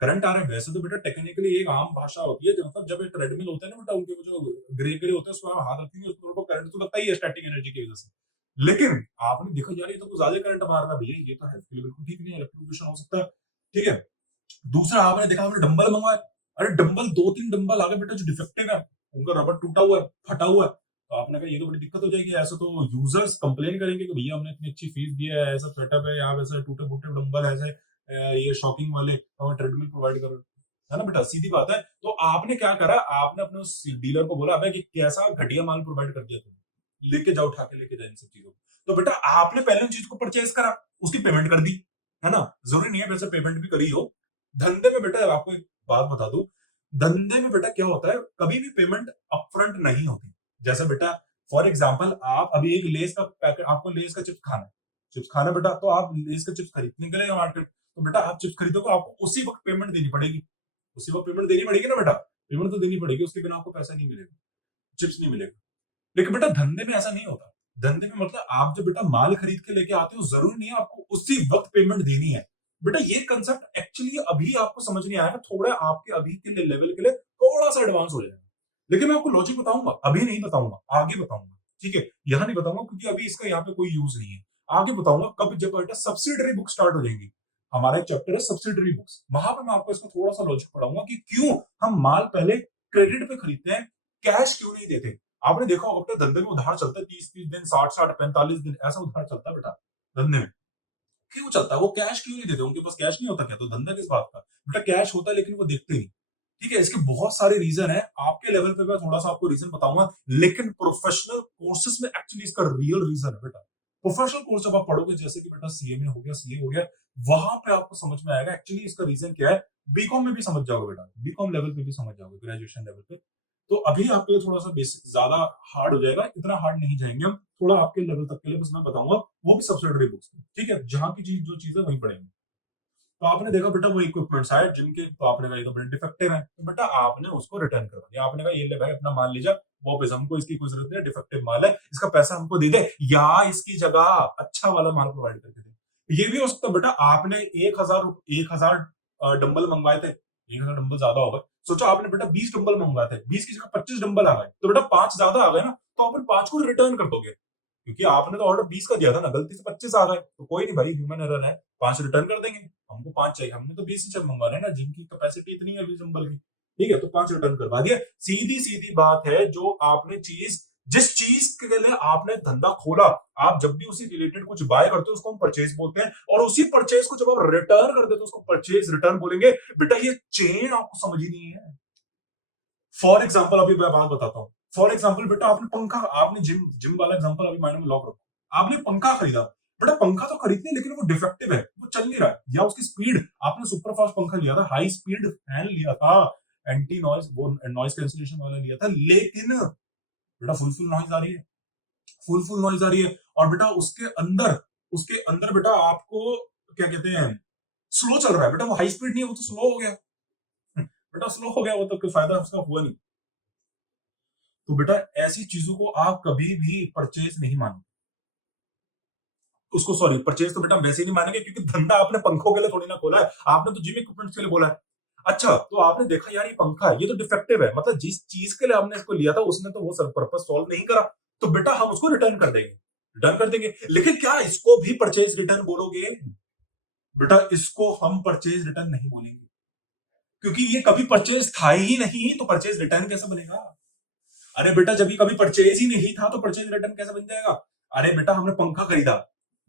करंट आ रहा है। वैसे तो बेटा टेक्निकली एक आम भाषा होती है, मतलब जब एक ट्रेडमिल होता है ना बेटा, उनके वो जो ग्रे ग्रे होते हैं उसमें आप हाथ रखेंगे उसको करंट तो लगता ही है स्टैटिक एनर्जी की वजह से। लेकिन आपने देखा यार ये तो कुछ ज्यादा करंट मार रहा है भैया, ये तो हेल्थ के लिए बिल्कुल ठीक नहीं है, इलेक्ट्रोक्यूशन हो सकता है, ठीक है। दूसरा आपने देखा, आपने डंबल मंगवाए, अरे डंबल 2-3 डंबल आ गए बेटा जो डिफेक्टिव है, उनका रबर टूटा हुआ है, फटा हुआ है। तो आपने कहा ये तो बड़ी दिक्कत हो जाएगी, ऐसा तो यूजर्स कंप्लेन करेंगे कि भैया हमने इतनी अच्छी फीस दी है, ऐसा सेटअप है, आप ऐसे टूटे फूटे डंबल ऐसे ये शॉकिंग वाले और ट्रेडमिल प्रोवाइड कर रहे हो, है ना बेटा, सीधी बात है। तो आपने क्या करा, आपने अपने उस डीलर को बोला अबे कि कैसा घटिया माल प्रोवाइड कर दिया तुमने, लेके जाओ, उठा के लेके जाए इन सब चीजों को। तो बेटा आपने पहले उन चीज को परचेज करा, उसकी पेमेंट कर दी, है ना। जरूरी नहीं है वैसे पेमेंट भी करी हो। धंधे में बेटा आपको एक बात बता दूं, धंधे में बेटा क्या होता है, कभी भी पेमेंट अपफ्रंट नहीं होती। जैसे बेटा फॉर एग्जांपल आप अभी एक लेस का पैकेट, आपको लेस का चिप्स खाना है, चिप्स खाना बेटा, तो आप लेस का चिप्स खरीदने गए मार्केट, तो बेटा आप चिप्स खरीदोगे, आपको उसी वक्त पेमेंट देनी पड़ेगी, उसी वक्त पेमेंट देनी पड़ेगी ना बेटा, पेमेंट तो देनी पड़ेगी, उसके बिना आपको पैसा नहीं मिलेगा, चिप्स नहीं मिलेगा। लेकिन बेटा धंधे में ऐसा नहीं होता। धंधे में मतलब आप जब बेटा माल खरीद के लेके आते हो, जरूरी नहीं है आपको उसी वक्त पेमेंट देनी है। बेटा ये कंसेप्ट एक्चुअली अभी आपको समझ नहीं आया, थोड़ा आपके अभी के लिए लेवल के लिए थोड़ा सा एडवांस हो जाएगा। लेकिन मैं आपको लॉजिक बताऊंगा, अभी नहीं बताऊंगा, आगे बताऊंगा, ठीक है। यहां नहीं बताऊंगा क्योंकि अभी इसका यहाँ पे कोई यूज नहीं है। आगे बताऊंगा कब, जब बेटा सब्सिडरी बुक स्टार्ट हो जाएंगी। हमारा एक चैप्टर है सब्सिडरी बुक्स, वहां पर मैं आपको इसका थोड़ा सा लॉजिक पढ़ाऊंगा कि क्यों हम माल पहले क्रेडिट पे खरीदते हैं, कैश क्यों नहीं देते। आपने देखा होगा अपने धंधे में उधार चलता है 30-30 दिन, 60-60, 45 दिन ऐसा उधार चलता है बेटा धंधे में। क्यों चलता है? वो कैश क्यों नहीं देते, उनके पास कैश नहीं होता क्या, तो धंधा किस बात का। बेटा कैश होता है लेकिन वो देखते नहीं, ठीक है। इसके बहुत सारे रीजन है, आपके लेवल पे मैं थोड़ा सा आपको रीजन बताऊंगा, लेकिन प्रोफेशनल कोर्सेज में एक्चुअली इसका रियल रीजन है बेटा। प्रोफेशनल कोर्स जब आप पढ़ोगे, जैसे कि बेटा सीए में हो गया, सीए हो गया, वहां पे आपको समझ में आएगा एक्चुअली इसका रीजन क्या है। बीकॉम में भी समझ जाओगे बेटा, बीकॉम लेवल पे भी समझ जाओगे, ग्रेजुएशन लेवल पे। तो अभी आपके लिए थोड़ा सा बेसिक ज्यादा हार्ड हो जाएगा, इतना हार्ड नहीं जाएंगे हम, थोड़ा आपके लेवल तक के लिए बस मैं बताऊंगा, वो भी सब्सिडरी बुक्स में, ठीक है, जहां की चीज जो चीज है वही पढ़ेंगे। तो आपने देखा बेटा वो इक्विपमेंट्स आए जिम के, तो आपने कहा ये तो बड़े डिफेक्टिव है, तो बेटा आपने उसको रिटर्न करवा दिया, आपने कहा ये ले भाई अपना माल ले जा, वापस, हमको इसकी कोई जरूरत नहीं है, डिफेक्टिव माल है, इसका पैसा हमको दे दे, या इसकी जगह अच्छा वाला माल प्रोवाइड करके दे। ये भी हो सकता है बेटा, आपने 1000 डंबल मंगवाए थे, 1000 डंबल ज्यादा हो गए, सोचो आपने बेटा 20 डंबल मंगवाए थे, 20 की जगह 25 डंबल आ गए, तो बेटा 5 ज्यादा आ गए ना, तो अपन 5 को रिटर्न कर दोगे, क्योंकि आपने तो ऑर्डर 20 का दिया था ना, गलती से 25 आ गए, तो कोई नहीं भाई, ह्यूमन एरर है, 5 रिटर्न कर देंगे। हमको 5 चाहिए, हमने तो 20 ही मंगवा रहे हैं ना, जिनकी कैपेसिटी इतनी है 20 नंबर की, ठीक है, तो 5 रिटर्न करवा दिया। सीधी सीधी बात है, जो आपने चीज, जिस चीज के लिए आपने धंधा खोला, आप जब भी उसी रिलेटेड कुछ बाय करते हो उसको हम परचेज बोलते हैं, और उसी परचेज को जब आप रिटर्न कर देते हो उसको परचेज रिटर्न बोलेंगे। बेटा ये चेन आपको समझ ही नहीं है। फॉर एग्जाम्पल अभी मैं बात बताता हूँ, फॉर एग्जाम्पल बेटा आपने पंखा, आपने जिम जिम वाला एग्जाम्पल अभी माइंड में लॉक रखो, आपने पंखा खरीदा, बेटा पंखा तो खरीदने, लेकिन वो डिफेक्टिव है, वो चल नहीं रहा है, या उसकी स्पीड, आपने सुपर फास्ट पंखा लिया था, हाई स्पीड फैन लिया था, एंटी नॉइज, वो नॉइज कैंसिलेशन वाला लिया था, लेकिन बेटा फुल फुल नॉइज आ रही है, फुल फुल नॉइज आ रही है, और बेटा उसके अंदर बेटा आपको क्या कहते हैं, स्लो चल रहा है बेटा, वो हाई स्पीड नहीं है, वो तो स्लो हो गया। बेटा स्लो हो गया, वो तो कोई फायदा उसका हुआ नहीं। तो बेटा ऐसी चीजों को आप कभी भी परचेज नहीं मानो, उसको सॉरी परचेज तो बेटा हम वैसे ही नहीं मानेंगे, क्योंकि धंधा आपने पंखों के लिए थोड़ी ना खोला है, आपने तो जिम इक्विपमेंट्स के लिए बोला है। अच्छा तो आपने देखा यार ये पंखा है, ये तो डिफेक्टिव है, मतलब जिस चीज के लिए हमने इसको लिया था उसने तो वो सर पर्पस सॉल्व नहीं करा, तो बेटा हम उसको रिटर्न कर देंगे, रिटर्न कर देंगे। लेकिन क्या इसको भी परचेज रिटर्न बोलोगे? बेटा इसको हम परचेज रिटर्न नहीं बोलेंगे, क्योंकि ये कभी परचेज था ही नहीं, तो परचेज रिटर्न कैसे बनेगा? अरे बेटा जब ये कभी परचेज ही नहीं था तो परचेज रिटर्न कैसे बन जाएगा? अरे बेटा हमने पंखा खरीदा,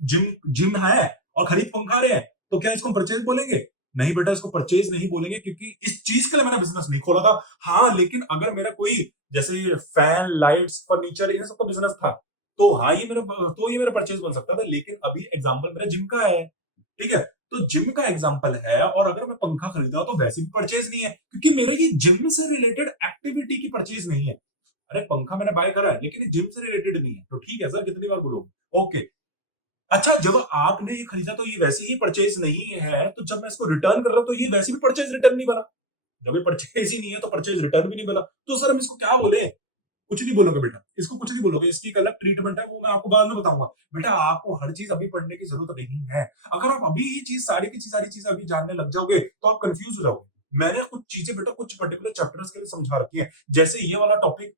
जिम जिम है और खरीद पंखा रहे हैं, तो क्या इसको परचेज बोलेंगे? नहीं बेटा इसको परचेज नहीं बोलेंगे, क्योंकि इस चीज के लिए मैंने बिजनेस नहीं खोला था। हाँ लेकिन अगर मेरा कोई जैसे फैन लाइट्स फर्नीचर इन सबका बिजनेस था, तो हाँ ये मेरा परचेज बन सकता था, लेकिन अभी एग्जाम्पल मेरा जिम का है, ठीक है, तो जिम का एग्जाम्पल है, और अगर मैं पंखा खरीदा तो वैसे भी परचेज नहीं है, क्योंकि मेरे ये जिम से रिलेटेड एक्टिविटी की परचेज नहीं है। अरे पंखा मैंने बाय करा है लेकिन जिम से रिलेटेड नहीं है, तो ठीक है सर कितनी बार बोलोगे? ओके। अच्छा जब आपने ये खरीदा तो ये वैसे ही परचेज नहीं है, तो जब मैं इसको रिटर्न कर रहा हूं तो ये वैसे भी परचेज रिटर्न नहीं बना। जब ये परचेज ही नहीं है तो परचेज रिटर्न भी नहीं बना, तो सर हम इसको क्या बोले? कुछ नहीं बोलोगे बेटा, इसको कुछ नहीं बोलोगे, इसकी एक अलग ट्रीटमेंट है, वो मैं आपको बाद में बताऊंगा। बेटा आपको हर चीज अभी पढ़ने की जरूरत नहीं है, अगर आप अभी ये चीज सारी चीजें अभी जानने लग जाओगे तो आप कंफ्यूज हो जाओगे। मैंने कुछ चीजें बेटा कुछ पर्टिकुलर चैप्टर्स के लिए समझा रखी है, जैसे ये वाला टॉपिक,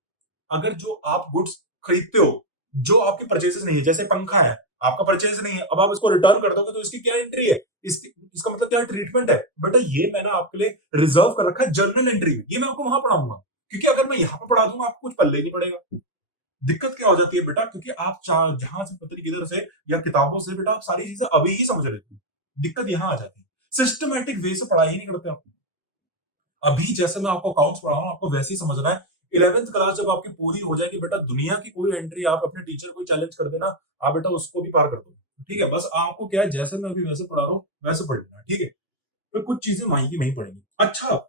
अगर जो आप गुड्स खरीदते हो जो आपके परचेजेस नहीं है, जैसे पंखा है आपका परचेज नहीं है, अब आप इसको रिटर्न कर दोगे तो इसकी क्या एंट्री है, इसका मतलब क्या ट्रीटमेंट है? बेटा ये मैंने आपके लिए रिजर्व कर रखा है जर्नल एंट्री में, ये मैं आपको वहां पढ़ाऊंगा, क्योंकि अगर मैं यहाँ पे पढ़ा दूंगा आपको कुछ पल्ले नहीं पड़ेगा। दिक्कत क्या हो जाती है बेटा, क्योंकि आप जहां से पता नहीं किधर से या किताबों से बेटा आप सारी चीजें अभी ही समझ लेते हो, दिक्कत यहां आ जाती है, सिस्टमेटिक वे से पढ़ाई नहीं करते आप। अभी जैसे मैं आपको अकाउंट्स पढ़ा रहा हूं आपको वैसे ही समझना है, 11th क्लास जब आपकी पूरी हो जाएगी बेटा, दुनिया की कोई एंट्री आप अपने टीचर को चैलेंज कर देना, आप बेटा उसको भी पार कर दो, ठीक है, बस आपको क्या है जैसे मैं अभी वैसे पढ़ा रहा हूँ वैसे पढ़ लेना, ठीक है, तो कुछ चीजें मायने नहीं पड़ेंगी। अच्छा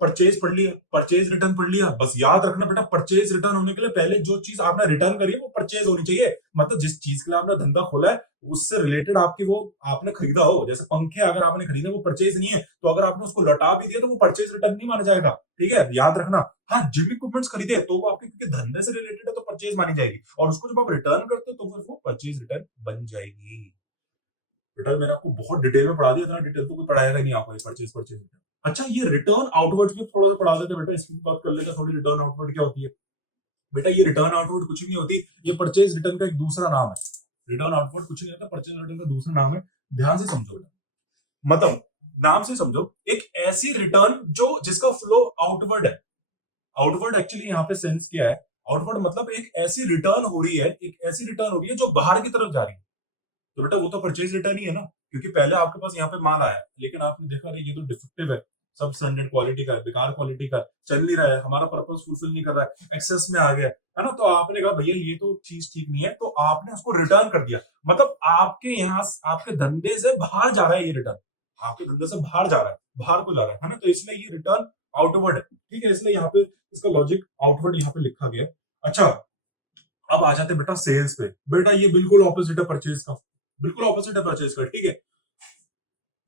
परचेज पढ़ लिया, परचेज रिटर्न पढ़ लिया, बस याद रखना बेटा परचेज रिटर्न होने के लिए पहले जो चीज आपने रिटर्न करी है वो परचेज होनी चाहिए, मतलब जिस चीज के लिए आपने धंधा खोला है उससे रिलेटेड आपकी वो आपने खरीदा हो, जैसे पंखे अगर आपने खरीदे वो परचेज नहीं है, तो अगर आपने उसको लौटा भी दिया तो वो परचेज रिटर्न नहीं माना जाएगा, ठीक है, याद रखना। हाँ जिम इक्विपमेंट्स खरीदे तो वो आपके क्योंकि धंधे से रिलेटेड है तो परचेज मानी जाएगी, और उसको जब आप रिटर्न करते हो तो फिर वो परचेज रिटर्न बन जाएगी। बेटा मैंने आपको बहुत डिटेल में पढ़ा दिया, इतना डिटेल तो कोई पढ़ाएगा नहीं आपको, परचेज परचेज रिटर्न। अच्छा ये रिटर्न आउटवर्ड भी थोड़ा सा पढ़ा देते बेटा, इसकी भी बात कर लेते हैं थोड़ी, रिटर्न आउटवर्ड क्या होती है? बेटा ये रिटर्न आउटवर्ड कुछ नहीं होती, ये परचेज रिटर्न का एक दूसरा नाम है, रिटर्न आउटवर्ड कुछ नहीं होता, परचेज रिटर्न का दूसरा नाम है, ध्यान से समझो बेटा, मतलब नाम से समझो, एक ऐसी रिटर्न जो जिसका फ्लो आउटवर्ड है, आउटवर्ड एक्चुअली यहाँ पे सेंस क्या है, आउटवर्ड मतलब एक ऐसी रिटर्न हो रही है, एक ऐसी रिटर्न हो रही है जो बाहर की तरफ जा रही है, तो बेटा वो तो परचेज रिटर्न ही है ना, क्योंकि पहले आपके पास यहाँ पे माल आया लेकिन आपने देखा नहीं ये तो डिफेक्टिव है, सब स्टैंडर्ड क्वालिटी का है, बेकार क्वालिटी का, चल नहीं रहा है, हमारा पर्पस फुलफिल नहीं कर रहा है, एक्सेस में आ गया है ना, तो आपने कहा भैया ये तो चीज ठीक नहीं है, तो आपने उसको रिटर्न कर दिया, मतलब आपके यहाँ आपके धंधे से बाहर जा रहा है ये रिटर्न, आपके धंधे से बाहर जा रहा है, बाहर को जा रहा है ना, तो इसलिए ये रिटर्न आउटवर्ड है, ठीक है, इसलिए यहाँ पे इसका लॉजिक आउटवर्ड यहाँ पे लिखा गया। अच्छा अब आ जाते हैं बेटा सेल्स पे, बेटा ये बिल्कुल ऑपोजिट है परचेज का, बिल्कुल ऑपोजिट है परचेज का, ठीक है।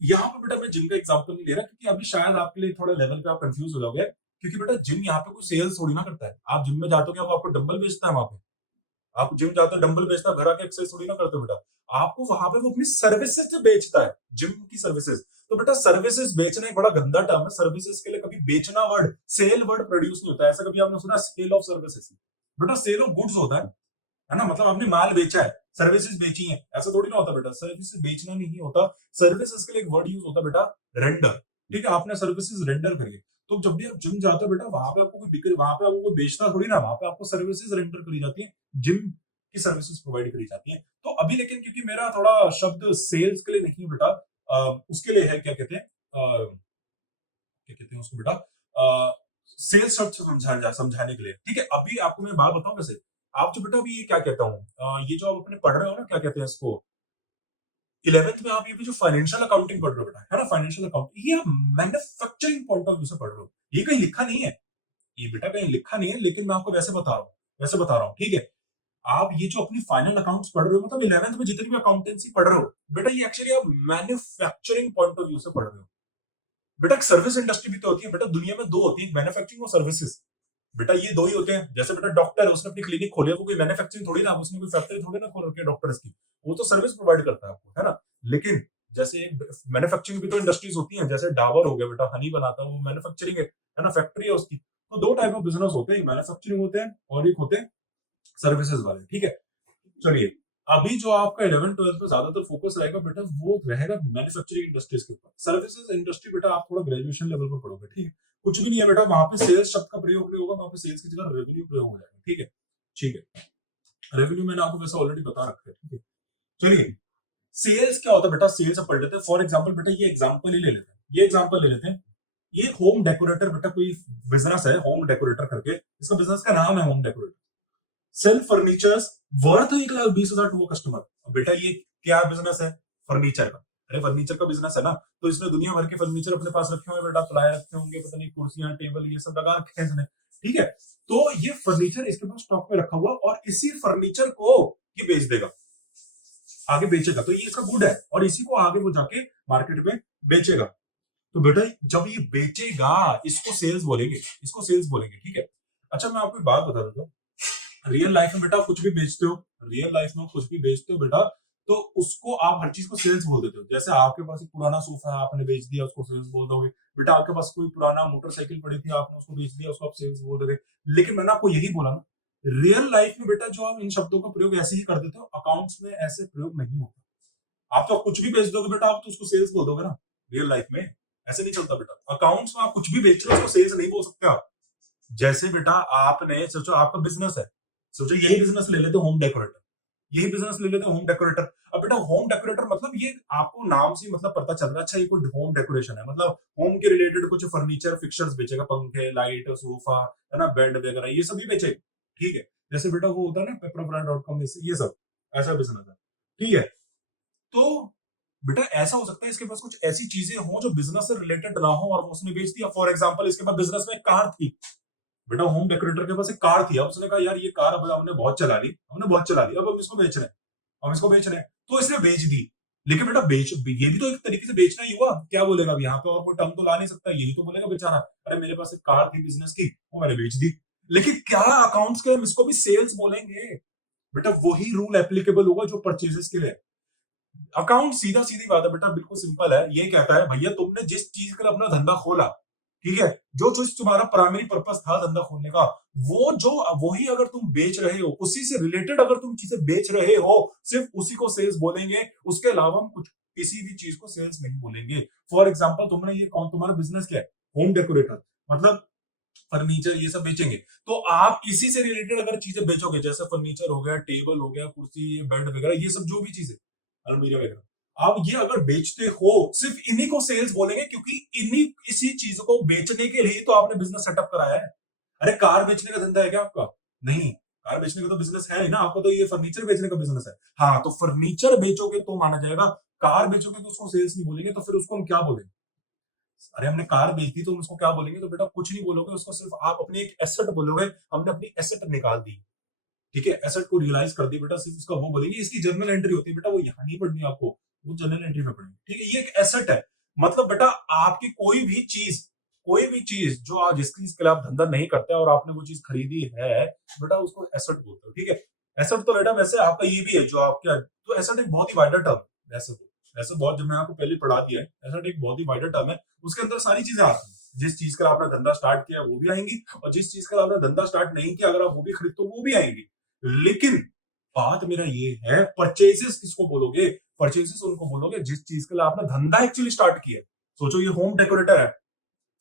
यहाँ पे बेटा मैं जिम का एग्जांपल नहीं ले रहा क्योंकि अभी शायद आपके लिए थोड़ा लेवल पे आप कंफ्यूज हो जाओगे, क्योंकि बेटा जिम यहाँ पे कोई सेल्स थोड़ी ना करता है, आप जिम में जाते हो क्या वो आपको डंबल बेचता है वहां पे, आप जिम जाते हो डंबल बेचता है, घर आके एक्सरसाइज थोड़ी ना करते हो बेटा, आपको वहां पे वो अपनी सर्विसेज बेचता है, जिम की सर्विसेज, तो बेटा सर्विसेज बेचना एक बड़ा गंदा टर्म है, सर्विसेज के लिए कभी बेचना वर्ड सेल वर्ड प्रोड्यूस नहीं होता है, ऐसा कभी आपने सुना सेल ऑफ सर्विसेज? बेटा सेल ऑफ गुड्स होता है ना, मतलब आपने माल बेचा है, सर्विसेज बेची है, ऐसा थोड़ी ना होता बेटा, सर्विसेज बेचना नहीं होता, सर्विसेज के लिए एक वर्ड यूज होता बेटा रेंडर, ठीक है, आपने सर्विसेज रेंडर करी है, तो जब भी आप जिम जाते हो बेटा वहां पे आपको कोई बिक्री, वहां पे आपको कोई बेचना थोड़ी ना, वहां पे आपको सर्विसेज रेंडर करी जाती है, जिम की सर्विसेज प्रोवाइड करी जाती है। तो अभी लेकिन क्योंकि मेरा थोड़ा शब्द सेल्स के लिए नहीं है बेटा, उसके लिए है क्या कहते हैं, क्या कहते हैं उसको बेटा, सेल्स शब्द समझाने के लिए, ठीक है। अभी आपको मैं बात बताऊं, वैसे आप जो बेटा अभी ये क्या कहता हूँ, ये जो आप अपने पढ़ रहे हो ना, क्या कहते हैं इसको, 11th में आप ये भी जो फाइनेंशियल अकाउंटिंग पढ़ रहे हो बेटा, है ना, फाइनेंशियल अकाउंटिंग, ये आप मैन्युफैक्चरिंग पॉइंट ऑफ व्यू से पढ़ रहे हो, ये कहीं लिखा नहीं है, ये बेटा कहीं लिखा नहीं है, लेकिन मैं आपको वैसे बता रहा हूँ, वैसे बता रहा हूँ, ठीक है। आप ये जो अपनी फाइनल अकाउंट्स पढ़ रहे हो, मतलब 11th में जितनी भी अकाउंटेंसी पढ़ रहे हो बेटा, ये एक्चुअली आप मैन्युफैक्चरिंग पॉइंट ऑफ व्यू से पढ़ रहे हो। बेटा एक सर्विस इंडस्ट्री भी तो होती है बेटा, दुनिया में दो होती है, मैन्युफैक्चरिंग और सर्विसेज। बेटा ये दो ही होते हैं। जैसे बेटा डॉक्टर है, उसने अपनी क्लिनिक खोली है, वो कोई मैन्युफैक्चरिंग थोड़ी ना, उसने कोई फैक्ट्री थोड़ी ना खोल रखी है डॉक्टर्स की, वो तो सर्विस प्रोवाइड करता है आपको, है ना। लेकिन जैसे मैन्युफैक्चरिंग भी तो इंडस्ट्रीज होती हैं, जैसे डाबर हो गया बेटा, हनी बनाता है, वो मैन्युफैक्चरिंग है ना, फैक्ट्री है उसकी। तो दो टाइप ऑफ बिजनेस होते हैं, मैन्युफैक्चरिंग होते हैं और एक होते हैं सर्विसेज वाले, ठीक है। चलिए, अभी जो आपका 11 12 में ज्यादातर फोकस रहेगा बेटा, वो रहेगा मैन्युफैक्चरिंग इंडस्ट्रीज के ऊपर। सर्विसेज इंडस्ट्री बेटा आप थोड़ा ग्रेजुएशन लेवल पर पढ़ोगे, ठीक है। कुछ भी नहीं है बेटा, वहां पे सेल्स शब्द का प्रयोग नहीं होगा, वहां पे सेल्स की जगह रेवेन्यू प्रयोग हो जाएगा, ठीक है। ठीक है, रेवेन्यू मैंने आपको वैसे ऑलरेडी बता रखा है, ठीक है। चलिए, सेल्स क्या होता है बेटा, सेल्स अब पढ़ लेते हैं। फॉर एग्जाम्पल बेटा, ये एग्जाम्पल ही ले लेते हैं, ये एग्जाम्पल ले लेते हैं। ये होम डेकोरेटर बेटा, कोई बिजनेस है होम डेकोरेटर करके, इसका बिजनेस का नाम है home decorator. Sell furnitures, worth 1,20,000 to customer. अब बेटा ये क्या बिजनेस है? फर्नीचर का। अरे फर्नीचर का बिजनेस है ना, तो इसने दुनिया भर के फर्नीचर अपने पास रखे होंगे बेटा, प्लाई रखे होंगे, पता नहीं कुर्सियां टेबल ये सब लगा रखे हैं इसने, ठीक है। तो ये फर्नीचर इसके पास स्टॉक में रखा हुआ, और इसी फर्नीचर को ये बेच देगा, आगे बेचेगा। तो ये इसका गुड है, और इसी को आगे वो जाके मार्केट में बेचेगा। तो बेटा जब ये बेचेगा, इसको सेल्स बोलेंगे, इसको सेल्स बोलेंगे, ठीक है। अच्छा मैं आपको एक बात बता देता हूँ, रियल लाइफ में बेटा कुछ भी बेचते हो, रियल लाइफ में कुछ भी बेचते हो बेटा, तो उसको आप हर चीज को सेल्स बोल देते हो। जैसे आपके पास एक पुराना सोफा है, आपने बेच दिया, उसको सेल्स बोल दोगे। बेटा आपके पास कोई पुराना मोटरसाइकिल पड़ी थी, आपने उसको बेच दिया, उसको आप सेल्स बोल दोगे। लेकिन मैंने आपको यही बोला ना, रियल लाइफ में बेटा जो आप इन शब्दों का प्रयोग ऐसे ही कर देते हो, अकाउंट्स में ऐसे प्रयोग नहीं होता। आप तो कुछ भी बेच दोगे बेटा, आप तो उसको सेल्स बोल दोगे ना। रियल लाइफ में ऐसे नहीं चलता बेटा, अकाउंट्स में आप कुछ भी बेच रहे हो, उसको सेल्स नहीं बोल सकते आप। जैसे बेटा आपने सोचो आपका बिजनेस है, सोचो यही बिजनेस ले लेते होम डेकोरेटर, यही बिजनेस ले लेते होम डेकोरेटर। अब बेटा होम डेकोरेटर मतलब ये आपको नाम से मतलब पता चल रहा है, अच्छा ये कोई होम डेकोरेशन है, मतलब होम के रिलेटेड कुछ फर्नीचर फिक्सर्स बेचेगा, पंखे लाइट सोफा, है ना, बेड वगैरह ये सभी बेचेगा, ठीक है। जैसे बेटा वो होता है ना pepperfry.com, ये सब ऐसा बिजनेस है, ठीक है। तो बेटा ऐसा हो सकता है इसके पास कुछ ऐसी चीजें हो जो बिजनेस से रिलेटेड ना हो, और उसने बेच दिया। फॉर एग्जाम्पल इसके पास बिजनेस में कार थी बेटा, होम डेकोरेटर के पास एक कार थी, अब उसने कहा यार ये कार अब हमने बहुत चला ली, हमने बहुत चला ली, अब हम इसको बेच रहे हैं, हम इसको बेच रहे हैं, तो इसने बेच दी। लेकिन बेटा बेच, ये भी तो एक तरीके से बेचना ही हुआ। क्या बोलेगा, अब यहाँ पे और कोई टर्म तो ला नहीं सकता, यही तो बोलेगा बेचारा, अरे मेरे पास एक कार थी बिजनेस की, वो मैंने बेच दी। लेकिन क्या अकाउंट्स के हम इसको भी सेल्स बोलेंगे? बेटा वही रूल एप्लीकेबल होगा जो परचेजेस के लिए। अकाउंट सीधा सीधी बात है बेटा, बिल्कुल सिंपल है। ये कहता है भैया तुमने जिस चीज के लिए अपना धंधा खोला, ठीक है, जो चीज तुम्हारा प्राइमरी पर्पस था धंधा खोलने का, वो जो वही अगर तुम बेच रहे हो, उसी से रिलेटेड अगर तुम चीजें बेच रहे हो, सिर्फ उसी को सेल्स बोलेंगे। उसके अलावा हम कुछ किसी भी चीज को सेल्स नहीं बोलेंगे। फॉर एग्जाम्पल तुमने ये कौन, तुम्हारा बिजनेस क्या है, होम डेकोरेटर, मतलब फर्नीचर ये सब बेचेंगे, तो आप इसी से रिलेटेड अगर चीजें बेचोगे, जैसे फर्नीचर हो गया, टेबल हो गया, कुर्सी बेड वगैरह, ये सब जो भी चीजें, अलमीरा वगैरह, आप ये अगर बेचते हो, सिर्फ इन्हीं को सेल्स बोलेंगे, क्योंकि इन्हीं इसी चीज को बेचने के लिए तो आपने बिजनेस सेटअप कराया है। अरे कार बेचने का धंधा है क्या आपका? नहीं, कार बेचने का तो बिजनेस है ही ना, आपको तो ये फर्नीचर बेचने का बिजनेस है। हाँ, तो फर्नीचर बेचोगे तो माना जाएगा, कार बेचोगे तो उसको सेल्स नहीं बोलेंगे, तो फिर उसको हम क्या बोलेंगे? अरे हमने कार बेच दी तो हम उसको क्या बोलेंगे? तो बेटा कुछ नहीं बोलोगे उसको, सिर्फ आप अपनी एक एसेट बोलोगे, हमने अपनी एसेट निकाल दी, ठीक है, एसेट को रियलाइज कर दी बेटा, सिर्फ उसका वो बोलेंगे। इसकी जर्नल एंट्री होती है बेटा, वो यहाँ नहीं पढ़नी आपको, वो जर्नल एंट्री में पढ़नी, ठीक है। ये एक एसेट है, मतलब बेटा आपकी कोई भी चीज जो आज जिसकी इसके लिए आप धंधा नहीं करते और आपने वो चीज खरीदी है, बेटा उसको एसेट बोलते हो, ठीक है। एसेट तो बेटा वैसे आपका ये भी है जो आपका, तो एसेट एक बहुत ही वाइडर टर्म है वैसे तो, वैसे बहुत, जब मैं आपको पहले पढ़ा दिया है, एसेट एक बहुत ही वाइडर टर्म है। उसके अंदर सारी चीजें आती हैं, जिस चीज का आपने धंधा स्टार्ट किया वो भी आएंगी, और जिस चीज का आपने धंधा स्टार्ट नहीं किया अगर आप वो भी खरीदते हो वो भी आएंगी। लेकिन बात मेरा ये है, परचेजेस किसको बोलोगे? परचेजेस उनको बोलोगे जिस चीज के लिए आपने धंधा एक्चुअली स्टार्ट किया। सोचो ये होम डेकोरेटर है,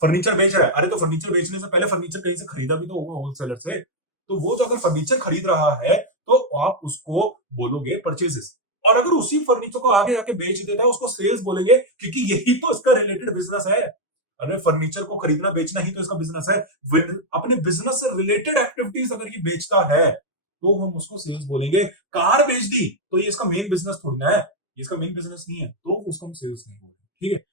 फर्नीचर बेच रहा है, अरे तो फर्नीचर बेचने से पहले फर्नीचर कहीं से खरीदा भी तो होगा होलसेलर से, तो वो जो अगर फर्नीचर खरीद रहा है तो आप उसको बोलोगे परचेजेस। और अगर उसी फर्नीचर को आगे आके बेच देता है उसको सेल्स बोलेंगे, क्योंकि यही तो इसका रिलेटेड बिजनेस है। अरे फर्नीचर को खरीदना बेचना ही तो इसका बिजनेस है। अपने बिजनेस से रिलेटेड एक्टिविटीज अगर ये बेचता है तो हम उसको सेल्स बोलेंगे। कार बेच दी तो ये इसका मेन बिजनेस थोड़ी ना है, ये इसका मेन बिजनेस नहीं है, तो उसको हम सेल्स नहीं बोलेंगे, ठीक है।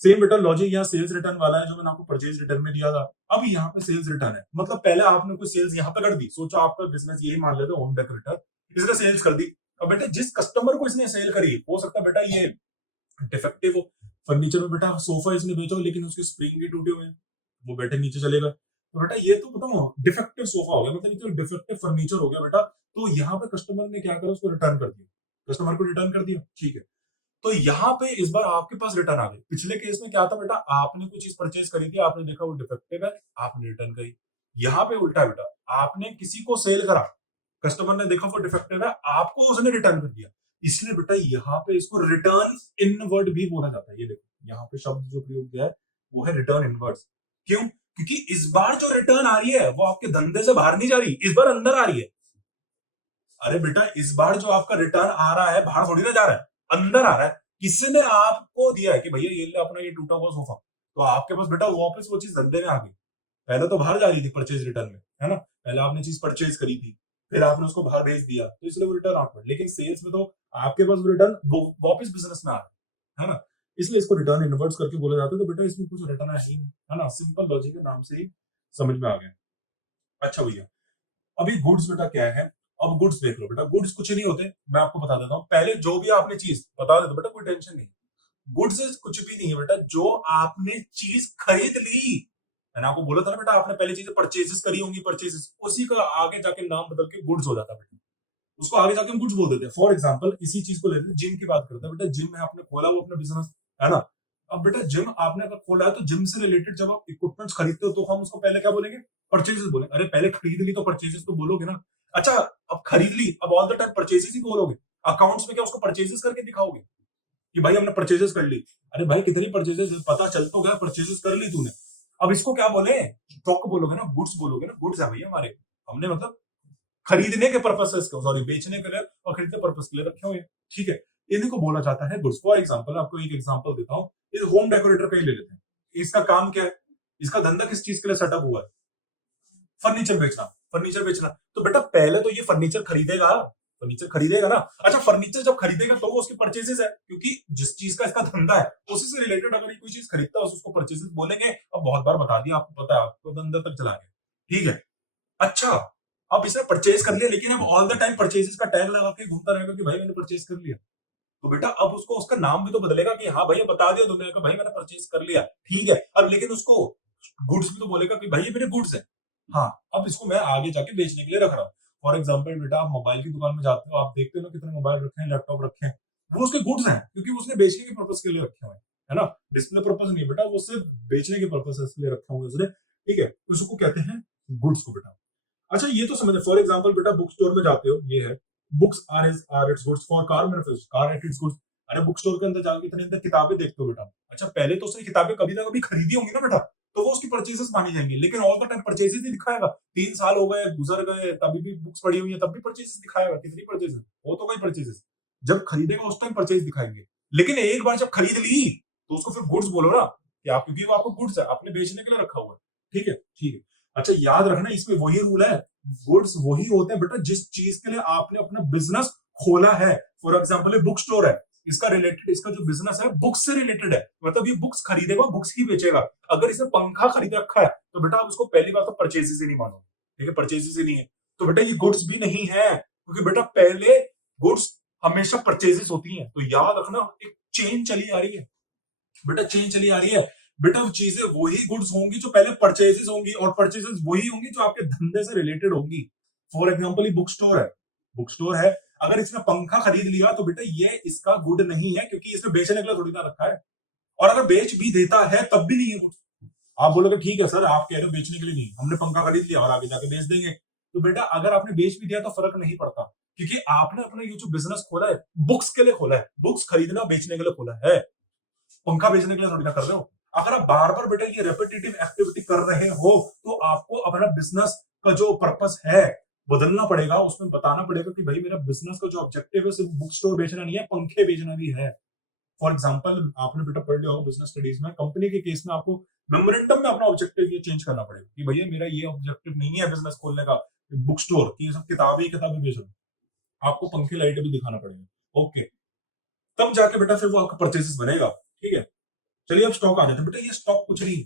सेम बेटा लॉजिक यहाँ सेल्स रिटर्न वाला है जो मैंने आपको परचेज रिटर्न में दिया था। अब यहाँ पे सेल्स रिटर्न है, मतलब पहले आपने कोई सेल्स यहाँ पे कर दी, सोचो आपका बिजनेस यही मान लेते होम डेकोरेटर, इसने सेल्स कर दी। अब बेटा जिस कस्टमर को इसने सेल करी, हो सकता है बेटा ये डिफेक्टिव हो। फर्नीचर में बेटा सोफा इसने बेचा हो लेकिन उसके स्प्रिंग भी टूटे हुए हैं, वो बेटे नीचे चलेगा, तो बेटा ये तो बताओ डिफेक्टिव सोफा हो गया, मतलब ये तो डिफेक्टिव फर्नीचर हो गया बेटा। तो यहाँ पे कस्टमर ने क्या करा, उसको रिटर्न कर दिया, कस्टमर को रिटर्न कर दिया, ठीक है। तो यहाँ पे इस बार आपके पास रिटर्न आ गई। पिछले केस में क्या था बेटा, आपने कोई चीज परचेज करी थी, आपने देखा वो डिफेक्टिव है, आपने रिटर्न करी। यहाँ पे उल्टा बेटा, आपने किसी को सेल करा, कस्टमर ने देखा वो डिफेक्टिव है, आपको उसने रिटर्न कर दिया, इसलिए बेटा यहाँ पे इसको रिटर्न इनवर्ड भी बोला जाता है। ये देखो यहाँ पे शब्द जो प्रयोग किया है वो है रिटर्न इनवर्ड्स। क्यों? क्योंकि इस बार जो रिटर्न आ रही है वो आपके धंधे से बाहर नहीं जा रही, इस बार अंदर आ रही है। अरे बेटा इस बार जो आपका रिटर्न आ रहा है बाहर थोड़ी ना जा रहा है, अंदर आ रहा है। किसी ने आपको दिया है कि भैया ये ले अपना ये टूटा हुआ सोफा, तो आपके पास बेटा वापस वो चीज धंधे में आ गई। पहले तो बाहर जा रही थी परचेज रिटर्न में, है ना, पहले आपने चीज परचेज करी थी, फिर आपने उसको बाहर भेज दिया, तो इसलिए वो रिटर्न आउटवर्ड। लेकिन सेल्स में तो आपके पास रिटर्न वापस बिजनेस में आ रहा है ना, इसलिए इसको रिटर्न इनवर्ट्स करके बोला जाता है। तो बेटा इसमें कुछ रिटर्न है ही नहीं, है ना, सिंपल लॉजिक के नाम से ही समझ में आ गया। अच्छा भैया, अभी गुड्स बेटा क्या है, अब गुड्स देख लो बेटा, गुड्स कुछ नहीं होते, मैं आपको बता देता हूँ। पहले जो भी आपने चीज बता देता बेटा, कोई टेंशन नहीं। गुड्स कुछ भी नहीं है बेटा, जो आपने चीज खरीद ली, मैंने आपको बोला था ना बेटा, आपने पहले चीजें परचेजेस करी होंगी, परचेजेस, उसी का आगे जाके नाम बदल के गुड्स हो जाता है बेटा, उसको आगे जाके हम गुड्स बोल देते हैं। फॉर एग्जांपल इसी चीज को लेते हैं, जिम की बात करते हैं बेटा, जिम में आपने खोला वो अपना बिजनेस, है ना। अब बेटा जिम आपने अगर खोला है तो जिम से रिलेटेड जब आप इक्विपमेंट्स खरीदते हो तो हम उसको पहले क्या बोलेंगे, परचेजेस बोले। अरे पहले खरीद ली तो परचेजेस तो बोलोगे ना। अच्छा अब खरीद ली, अब ऑल द टाइम परचेजेस ही बोलोगे, अकाउंट्स में क्या उसको परचेजेस करके दिखाओगे कि भाई हमने परचेजेस कर ली। अरे भाई कितनी परचेजेस, पता चल तो गया परचेजेस कर ली तूने। अब इसको क्या बोले, स्टॉक बोलोगे ना, गुड्स बोलोगे ना, गुड्स है भैया हमारे, हमने मतलब खरीदने के पर्पस से इसको, सॉरी बेचने के लिए और खरीदने पर्पस के लिए रखे हुए हैं, ठीक है। इन्हीं को बोला जाता है गुड्स। फॉर एग्जांपल आपको एक एग्जांपल देता हूँ, इस होम डेकोरेटर का ही ले लेते हैं। इसका काम क्या है, इसका धंधा किस चीज के लिए सेटअप हुआ है, फर्नीचर बेचना, फर्नीचर बेचना। तो बेटा पहले तो ये फर्नीचर खरीदेगा, फर्नीचर खरीदेगा ना। अच्छा फर्नीचर जब खरीदेगा तो वो उसकी परचेजेस है, क्योंकि जिस चीज का इसका धंधा है उसी से रिलेटेड अगर ये कोई चीज खरीदता है उसको परचेजेस बोलेंगे। अब बहुत बार बता दिया आपको, पता है आपको, धंधा तक चला गया, ठीक है। अच्छा अब इसने परचेज कर लिया, लेकिन अब ऑल द टाइम परचेजेस का टैग लगा के घूमता रहेगा कि भाई मैंने परचेज कर लिया। तो बेटा अब उसको उसका नाम भी तो बदलेगा कि हाँ भैया बता दिया तुमने कि भाई मैंने परचेज कर लिया, ठीक है। अब लेकिन उसको गुड्स भी तो बोलेगा कि भाई ये मेरे गुड्स है, हाँ अब इसको मैं आगे जाके बेचने के लिए रख रहा हूँ। फॉर एग्जाम्पल बेटा आप मोबाइल की दुकान में जाते हो, आप देखते हो ना कितने मोबाइल रखे हैं, लैपटॉप रखे हैं, वो उसके गुड्स हैं क्योंकि उसने बेचने के पर्पज के लिए रखे हुए हैं, है ना। डिस्प्ले पर्पज नहीं बेटा, वो सिर्फ बेचने के पर्पज के लिए रखा हुआ है उसने, ठीक है, उसको कहते हैं गुड्स को बेटा। अच्छा ये तो समझे। फॉर एग्जांपल बेटा बुक स्टोर में जाते हो, ये है books are its goods for car manufacturers, car at its goods. अरे बुक स्टोर के अंदर जाके इतने अंदर किताबें देखते हो बेटा, अच्छा पहले तो उसने किताबें कभी ना कभी खरीदी होंगी ना बेटा, तो वो उसकी परचेजेस मानी जाएंगी, लेकिन ऑल द टाइम परचेजेस ही दिखाएगा। 3 साल हो गए गुजर गए तभी भी बुक्स पड़ी हुई है, तब भी परचेजेस दिखाएगा। कितनी परचेजेस हो तो गई परचेजेस, जब खरीदेगा उस टाइम परचेज दिखाएंगे। लेकिन एक बार जब खरीद ली तो उसको फिर गुड्स बोलो ना, कि आप, क्योंकि वो आपको गुड्स है, आपने बेचने के लिए रखा हुआ है, ठीक है, ठीक है। अच्छा याद रखना इसमें वही रूल है, गुड्स वही होते हैं बेटा जिस चीज के लिए आपने अपना बिजनेस खोला है। फॉर एग्जांपल ये बुक स्टोर है, इसका रिलेटेड, इसका जो बिजनेस है बुक्स से रिलेटेड है, मतलब ये बुक्स खरीदेगा, बुक्स ही बेचेगा। अगर इसने पंखा खरीद रखा है तो बेटा आप उसको पहली बात तो परचेजेस ही नहीं मानो, ठीक है, परचेजेस ही नहीं है, तो बेटा ये गुड्स भी नहीं है, क्योंकि बेटा पहले गुड्स हमेशा परचेजेस होती हैं। तो याद रखना एक चेन चली आ रही है बेटा, चेन चली आ रही है बेटा, वो चीजें वही गुड्स होंगी जो पहले परचेजेस होंगी, और परचेजेस वही होंगी जो आपके धंधे से रिलेटेड होंगी। फॉर एग्जांपल ये बुक स्टोर है, बुक स्टोर है, अगर इसने पंखा खरीद लिया तो बेटा ये इसका गुड नहीं है, क्योंकि इसने बेचने के लिए थोड़ी ना रखा है, और अगर बेच भी देता है तब भी नहीं है गुड। आप बोलोगे ठीक है सर आप कह रहे हो बेचने के लिए नहीं, हमने पंखा खरीद लिया और आगे जाके बेच देंगे, तो बेटा अगर आपने बेच भी दिया तो फर्क नहीं पड़ता, क्योंकि आपने अपना ये जो बिजनेस खोला है बुक्स के लिए खोला है, बुक्स खरीदना बेचने के लिए खोला है, पंखा बेचने के लिए थोड़ी ना कर रहे हो। अगर आप बार बार बेटा ये रेपिटेटिव एक्टिविटी कर रहे हो तो आपको अपना बिजनेस का जो पर्पस है बदलना पड़ेगा, उसमें बताना पड़ेगा कि भाई मेरा बिजनेस का जो ऑब्जेक्टिव है सिर्फ बुक स्टोर बेचना नहीं है, पंखे बेचना भी है। फॉर एग्जांपल आपने बेटा पढ़ लिया होगा बिजनेस स्टडीज में, कंपनी के केस में आपको मेमोरेंडम में अपना ऑब्जेक्टिव ये चेंज करना पड़ेगा कि भैया मेरा ये ऑब्जेक्टिव नहीं है बिजनेस खोलने का, बुक स्टोर की सब किताबें बेच रहा, आपको पंखे लाइटें भी दिखाना पड़ेगा, ओके, तब जाके बेटा फिर वो आपका परचेसेस बनेगा, ठीक है। चलिए अब स्टॉक आ जाता है बेटा, ये स्टॉक कुछ नहीं है।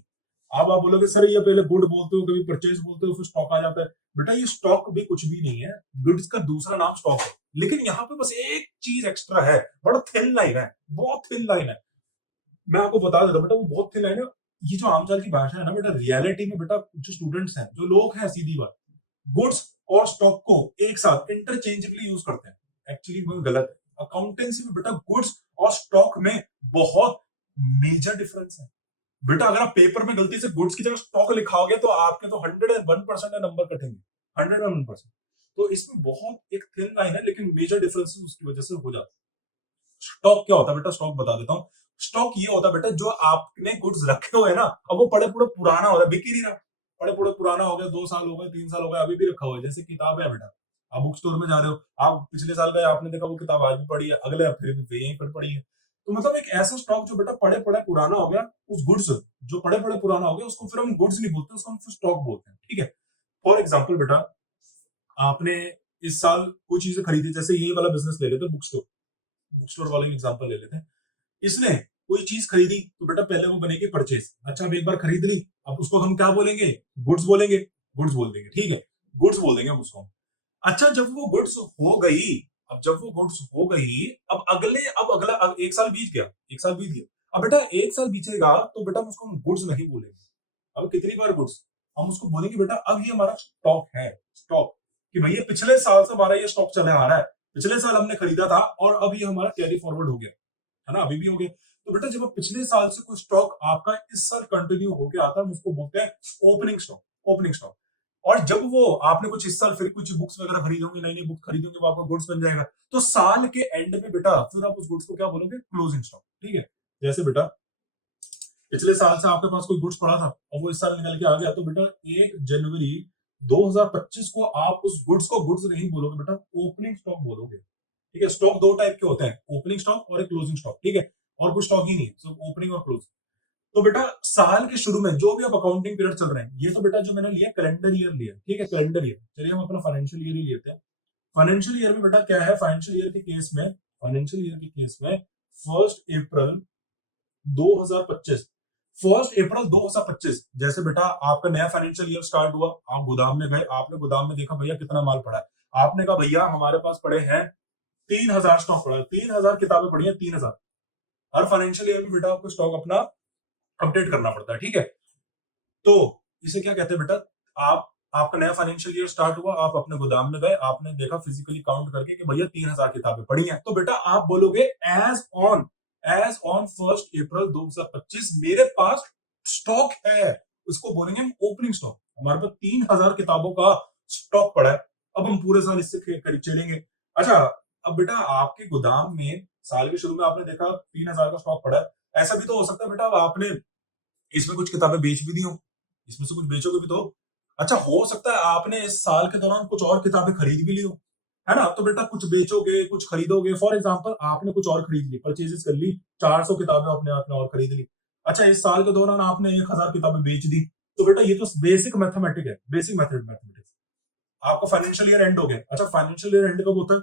अब आप बोलोगे सर ये पहले गुड बोलते हो, कभी परचेज बोलते हो, फिर स्टॉक आ जाता है, बेटा ये स्टॉक भी कुछ भी नहीं है, गुड्स का दूसरा नाम स्टॉक है। लेकिन यहाँ पे बस एक चीज एक्स्ट्रा है, बड़ा थिन लाइन है, बहुत थिन लाइन है। मैं आपको बता देता हूँ बेटा, वो बहुत थिन लाइन है। ये जो आमचाल की भाषा है ना बेटा, रियलिटी में बेटा जो स्टूडेंट्स हैं, जो लोग हैं, सीधी बात, गुड्स और स्टॉक को एक साथ इंटरचेंजेबली यूज करते हैं। एक्चुअली वो गलत है। अकाउंटेंसी में बेटा गुड्स और स्टॉक में बहुत मेजर डिफरेंस है। बेटा अगर आप पेपर में गलती से गुड्स की जगह स्टॉक लिखाओगे तो आपके तो 101% नंबर कटेंगे, 101%। तो इसमें बहुत एक थिन लाइन है, लेकिन मेजर डिफरेंसेस उसकी वजह से हो जाते हैं। स्टॉक क्या होता है बेटा, स्टॉक बता देता हूँ। स्टॉक ये होता है बेटा, जो आपने गुड्स रखे हुए हैं ना, अब वो पड़े पूरे पुराना हो रहा है, बिक ही नहीं रहा, पड़े पूरे पुराना हो गया, 2 साल हो गए, 3 साल हो गए, अभी भी रखा हुआ है। जैसे किताब है बेटा, आप बुक स्टोर में जा रहे हो, आप पिछले साल गए, आपने देखा वो किताब आज भी पड़ी है, अगले हफ्ते भी यहीं पर पड़ी है। तो मतलब एक ऐसा स्टॉक जो बेटा पड़े पड़े पुराना हो गया, उस गुड्स जो पड़े पड़े पुराना हो गया, उसको फिर हम गुड्स नहीं बोलते, उसको हम फिर स्टॉक बोलते हैं। ठीक है। फॉर एग्जाम्पल बेटा, आपने इस साल कोई चीजें खरीदी, जैसे ये वाला बिजनेस ले लेते, बुक स्टोर, बुक स्टोर वाले एग्जाम्पल ले लेते हैं। इसने कोई चीज खरीदी तो बेटा पहले वो बनेगी परचेज। अच्छा, अब एक बार खरीद ली, अब उसको हम क्या बोलेंगे, गुड्स बोलेंगे, गुड्स बोल देंगे। ठीक है, गुड्स बोल देंगे हम उसको। अच्छा, जब वो गुड्स हो गई, अब जब वो गुड्स हो गई, अब अगला, अब 1 साल बीत गया, 1 साल बीत गया। अब बेटा 1 साल बीतेगा तो बेटा हम उसको गुड्स नहीं बोलेंगे। अब कितनी बार गुड्स, हम उसको बोलेंगे बेटा अब ये हमारा स्टॉक है, स्टॉक, कि भैया पिछले साल से हमारा ये स्टॉक चले आ रहा है, पिछले साल हमने खरीदा था और अब ये हमारा कैरी फॉरवर्ड हो गया है ना, अभी भी हो गया। तो बेटा जब पिछले साल से कोई स्टॉक आपका इस साल कंटिन्यू होके आता है, हम उसको बोलते हैं ओपनिंग स्टॉक, ओपनिंग स्टॉक। और जब वो आपने कुछ इस साल फिर कुछ बुक्स वगैरह खरीदोगे, नई नई बुक खरीदोगे, वो आपका गुड्स बन जाएगा। तो साल के एंड में बेटा फिर आप उस गुड्स को क्या बोलोगे, क्लोजिंग स्टॉक। ठीक है। जैसे बेटा पिछले साल से आपके पास कोई गुड्स पड़ा था और वो इस साल निकल के आ गया, तो बेटा 1 जनवरी 2025 को आप उस गुड्स को गुड्स नहीं बोलोगे बेटा, ओपनिंग स्टॉक बोलोगे। ठीक है। स्टॉक दो टाइप के होते हैं, ओपनिंग स्टॉक और एक क्लोजिंग स्टॉक। ठीक है। और कुछ स्टॉक ही नहीं, सिर्फ ओपनिंग और क्लोजिंग। तो बेटा साल के शुरू में जो भी अब अकाउंटिंग पीरियड चल रहे हैं, ये तो बेटा जो मैंने लिया कैलेंडर ईयर लिया। ठीक है, कैलेंडर ईयर। चलिए हम अपना फाइनेंशियल ईयर ही लेते हैं। फाइनेंशियल ईयर में बेटा क्या है, फाइनेंशियल ईयर के केस में, फाइनेंशियल ईयर के केस में 1 अप्रैल 2025, 1 अप्रैल 2025, जैसे बेटा आपका नया फाइनेंशियल ईयर स्टार्ट हुआ, आप गोदाम में गए, आपने गोदाम में देखा भैया कितना माल पड़ा है, आपने कहा भैया हमारे पास पड़े हैं 3,000 स्टॉक पड़ा है, 3,000 किताबें पड़ी है, 3,000। हर फाइनेंशियल ईयर में बेटा आपको स्टॉक अपना अपडेट करना पड़ता है। ठीक है। तो इसे क्या कहते हैं बेटा, आप आपका नया फाइनेंशियल ईयर स्टार्ट हुआ, आप अपने गोदाम में गए, आपने देखा फिजिकली काउंट करके कि भैया 3,000 किताबें पड़ी हैं, तो बेटा आप बोलोगे एज ऑन 1 अप्रैल 2025 मेरे पास स्टॉक है। उसको बोलेंगे हम ओपनिंग स्टॉक। हमारे पास 3,000 किताबों का स्टॉक पड़ा है, अब हम पूरे साल इससे चलेंगे। अच्छा, अब बेटा आपके गोदाम में साल के शुरू में आपने देखा 3,000 का स्टॉक पड़ा है, ऐसा भी तो हो सकता है बेटा अब आपने इसमें कुछ किताबें बेच भी दी हो, इसमें से कुछ बेचोगे भी तो। अच्छा, हो सकता है आपने इस साल के दौरान कुछ और किताबें खरीद भी ली हो, है ना, तो बेटा कुछ बेचोगे कुछ खरीदोगे। फॉर एग्जांपल आपने कुछ और खरीद ली, परचेजेस कर ली, 400 किताबें अपने आपने और खरीद ली। अच्छा, इस साल के दौरान आपने 1,000 किताबें बेच दी, तो बेटा ये तो बेसिक मैथमेटिक है, बेसिक मैथमेटिक्स। आपका फाइनेंशियल ईयर एंड हो गया। अच्छा, फाइनेंशियल ईयर एंड कब होता है,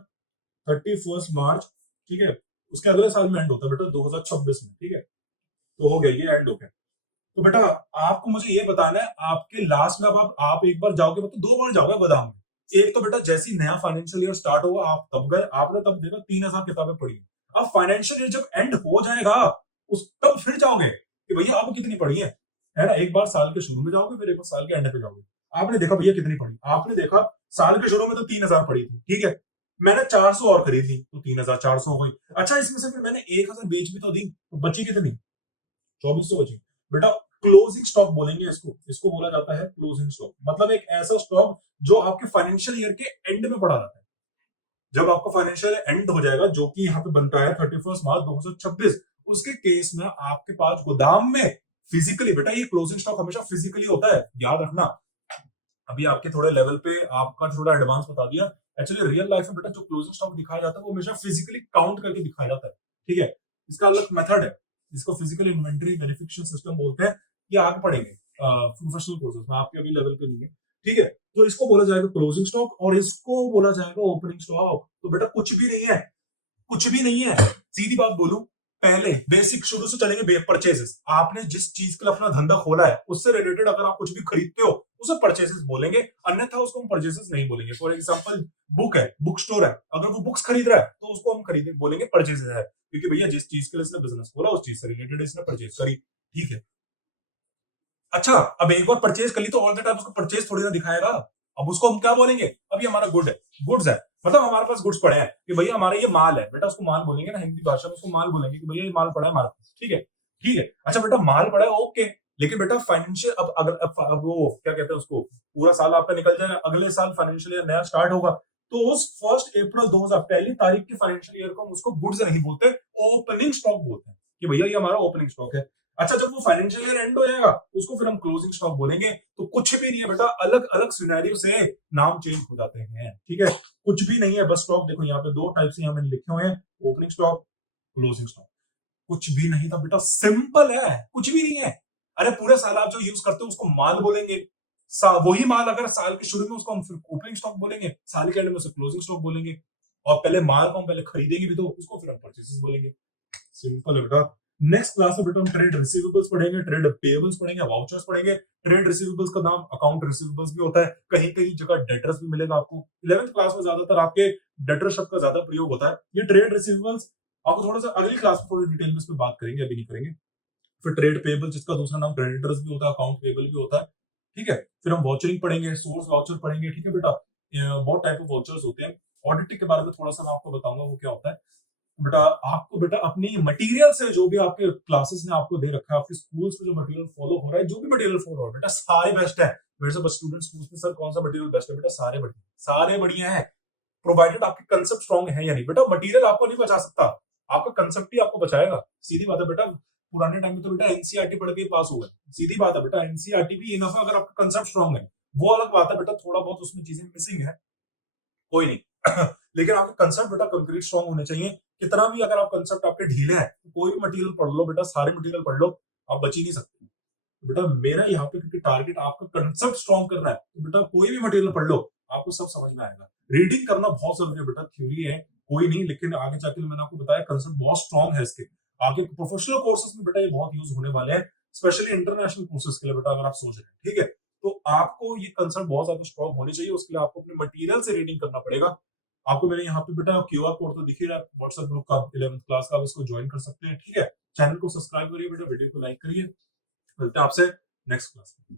31 मार्च। ठीक है। उसके अगले साल में एंड होता है बेटा 2026 में। ठीक है। तो हो गया, ये एंड हो गया। तो बेटा आपको मुझे ये बताना है, आपके लास्ट में अब आप एक बार जाओगे, मतलब 2 बार जाओगे गोदाम में। एक तो बेटा जैसे ही नया फाइनेंशियल ईयर स्टार्ट होगा, आप तब गए, आपने तब देखा 3,000 किताबें पड़ी हैं। अब फाइनेंशियल ईयर जब एंड हो जाएगा, उस तब फिर जाओगे कि भैया अब कितनी पड़ी है ना। एक बार साल के शुरू में जाओगे, फिर एक बार साल के एंड पे जाओगे। आपने देखा भैया कितनी पड़ी, आपने देखा साल के शुरू में तो 3,000 पड़ी थी। ठीक है। मैंने 400 और खरीद ली, तो 3,400 हो गई। अच्छा, इसमें से फिर मैंने 1,000 बेच भी तो दी, तो बची कितनी, 2,400 बची। बेटा क्लोजिंग स्टॉक बोलेंगे इसको, इसको बोला जाता है क्लोजिंग स्टॉक। मतलब एक ऐसा स्टॉक जो आपके फाइनेंशियल ईयर के एंड में पड़ा रहता है। जब आपका फाइनेंशियल एंड हो जाएगा, जो कि यहाँ पे बनता है 31 मार्च 2026, उसके केस में आपके पास गोदाम में फिजिकली, बेटा ये क्लोजिंग स्टॉक हमेशा फिजिकली होता है, याद रखना। अभी आपके थोड़े लेवल पे आपका थोड़ा एडवांस बता दिया। एक्चुअली रियल लाइफ में बेटा जो क्लोजिंग स्टॉक दिखाया जाता है वो हमेशा फिजिकली काउंट करके दिखाया जाता है। ठीक है। इसका अलग मेथड है, इसको फिजिकल इन्वेंटरी वेरिफिकेशन सिस्टम बोलते हैं। ये आगे पढ़ेंगे प्रोफेशनल कोर्सेज में, आपके अभी लेवल पे नहीं है। ठीक है। तो इसको बोला जाएगा क्लोजिंग स्टॉक और इसको बोला जाएगा ओपनिंग स्टॉक। तो बेटा कुछ भी नहीं है, कुछ भी नहीं है। सीधी बात बोलूं, पहले बेसिक शुरू से चलेंगे, परचेजेस। आपने जिस चीज के लिए अपना धंधा खोला है उससे रिलेटेड अगर आप कुछ भी खरीदते हो उसे परचेसेस बोलेंगे, अन्यथा उसको हम परचेसेस नहीं बोलेंगे। फॉर एग्जांपल बुक है, बुक स्टोर है, अगर वो बुक्स खरीद रहा है तो उसको हम खरीदे बोलेंगे परचेसेस है, क्योंकि भैया जिस चीज के लिए इसने बिजनेस खोला उस चीज से रिलेटेड इसने परचेज करी। ठीक है, अच्छा अब एक बार परचेज कर ली तो ऑल द टाइम उसको परचेज थोड़ी ना दिखाएगा। अब उसको हम क्या बोलेंगे, अभी हमारा गुड है, गुड्स है, मतलब हमारे पास गुड्स पड़े हैं कि भैया हमारा ये माल है, बेटा उसको माल बोलेंगे ना, हिंदी भाषा में उसको माल बोलेंगे कि भैया ये माल पड़ा है हमारे पास। ठीक है, ठीक है, अच्छा बेटा माल पड़ा है, ओके, लेकिन बेटा फाइनेंशियल अब अगर अब वो क्या कहते हैं उसको, पूरा साल आपका निकल जाए, अगले साल फाइनेंशियल ईयर नया स्टार्ट होगा, तो उस 1 अप्रैल 2000 पहली तारीख के फाइनेंशियल ईयर को हम उसको गुड्स नहीं बोलते, ओपनिंग स्टॉक बोलते हैं कि भैया ये हमारा ओपनिंग स्टॉक है। अच्छा जब वो फाइनेंशियल ईयर एंड हो जाएगा उसको फिर हम क्लोजिंग स्टॉक बोलेंगे। तो कुछ भी नहीं है बेटा, अलग अलग सिनेरियो से नाम चेंज हो जाते हैं। ठीक है, कुछ भी नहीं है, बस स्टॉक देखो यहाँ पे दो टाइप से यहाँ मैंने लिखे हुए हैं, ओपनिंग स्टॉक, क्लोजिंग स्टॉक। कुछ भी नहीं था बेटा, सिंपल है, कुछ भी नहीं है। अरे पूरे साल आप जो यूज करते हो उसको माल बोलेंगे, वही माल अगर साल के शुरू में उसको हम फिर ओपनिंग स्टॉक बोलेंगे, साल के एंड में उसे क्लोजिंग स्टॉक बोलेंगे, और पहले माल को हम पहले खरीदेंगे भी तो उसको फिर हम परचेसेस बोलेंगे। सिंपल है बेटा। नेक्स्ट क्लास में बेटा हम ट्रेड रिसीवेबल्स पढ़ेंगे, ट्रेड पेएबल्स पढ़ेंगे, वाउचर्स पढ़ेंगे। ट्रेड रिसीवेबल्स का नाम अकाउंट रिसीवेबल्स भी होता है, कहीं कहीं जगह डेटर्स भी मिलेगा आपको। 11th क्लास में ज्यादातर आपके डेटर शब्द का ज्यादा प्रयोग होता है। ये ट्रेड रिसीवेबल्स आपको थोड़ा सा अगली क्लास में थोड़ी डिटेल में इस पे बात करेंगे, अभी नहीं करेंगे। फिर ट्रेड पेएबल जिसका दूसरा नाम क्रेडिटर्स भी होता है, अकाउंट पेएबल भी होता है। ठीक है, फिर हम वाउचरिंग पढ़ेंगे, सोर्स वाउचर पढ़ेंगे। ठीक है बेटा, बहुत टाइप ऑफ वाउचर्स होते हैं। ऑडिटिंग के बारे में थोड़ा सा मैं आपको बताऊंगा वो क्या होता है। बेटा आपको बेटा अपनी मटेरियल से जो भी आपके क्लासेस ने आपको दे रखा है, आपके स्कूल्स में जो मटेरियल फॉलो हो रहा है, जो भी मटेरियल फॉलो हो रहा है बेटा सारे बेस्ट है। मेरे से बस स्टूडेंट्स पूछते हैं सर कौन सा मटेरियल बेस्ट है, बेटा सारे बढ़िया, सारे बढ़िया है, प्रोवाइडेड आपके कंसेप्ट स्ट्रांग है या नहीं। बेटा मटेरियल आपको नहीं बचा सकता, आपका कंसेप्ट ही आपको बचाएगा। सीधी बात है बेटा, पुराने टाइम में तो बेटा एनसीईआरटी पढ़ के पास हुआ है, सीधी बात है बेटा, एनसीईआरटी भी इनफ है अगर आपका कंसेप्ट स्ट्रांग है। वो अलग बात है बेटा, थोड़ा बहुत उसमें चीजें मिसिंग है, कोई नहीं लेकिन आपके कंसेप्ट बेटा कंक्रीट स्ट्रांग होने चाहिए। कितना भी अगर आप कंसेप्ट आपके ढीले हैं तो कोई भी मटेरियल पढ़ लो बेटा, सारे मटेरियल पढ़ लो, आप बच ही नहीं सकते। तो बेटा मेरा यहाँ पे क्योंकि टारगेट आपका कंसेप्ट स्ट्रांग करना है, तो बेटा कोई भी मटेरियल पढ़ लो, आपको सब समझ में आएगा। रीडिंग करना बहुत जरूरी है बेटा, थ्योरी है कोई नहीं, लेकिन आगे जाके मैंने आपको बताया कंसेप्ट बहुत स्ट्रांग है इसके। आगे प्रोफेशनल कोर्सेज में बेटा ये बहुत यूज होने वाले हैं, स्पेशली इंटरनेशनल कोर्सेज के लिए बेटा, अगर आप सोच रहे हैं। ठीक है, तो आपको ये कंसेप्ट बहुत ज्यादा स्ट्रांग होने चाहिए, उसके लिए आपको अपने मटेरियल से रीडिंग करना पड़ेगा। आपको मेरे यहाँ पे बेटा क्यूआर कोड तो दिख ही रहा है व्हाट्सएप ग्रुप का, 11th क्लास का, आप इसको ज्वाइन कर सकते हैं। ठीक है, चैनल को सब्सक्राइब करिए बेटा, वीडियो को लाइक करिए। मिलते हैं आपसे नेक्स्ट क्लास में।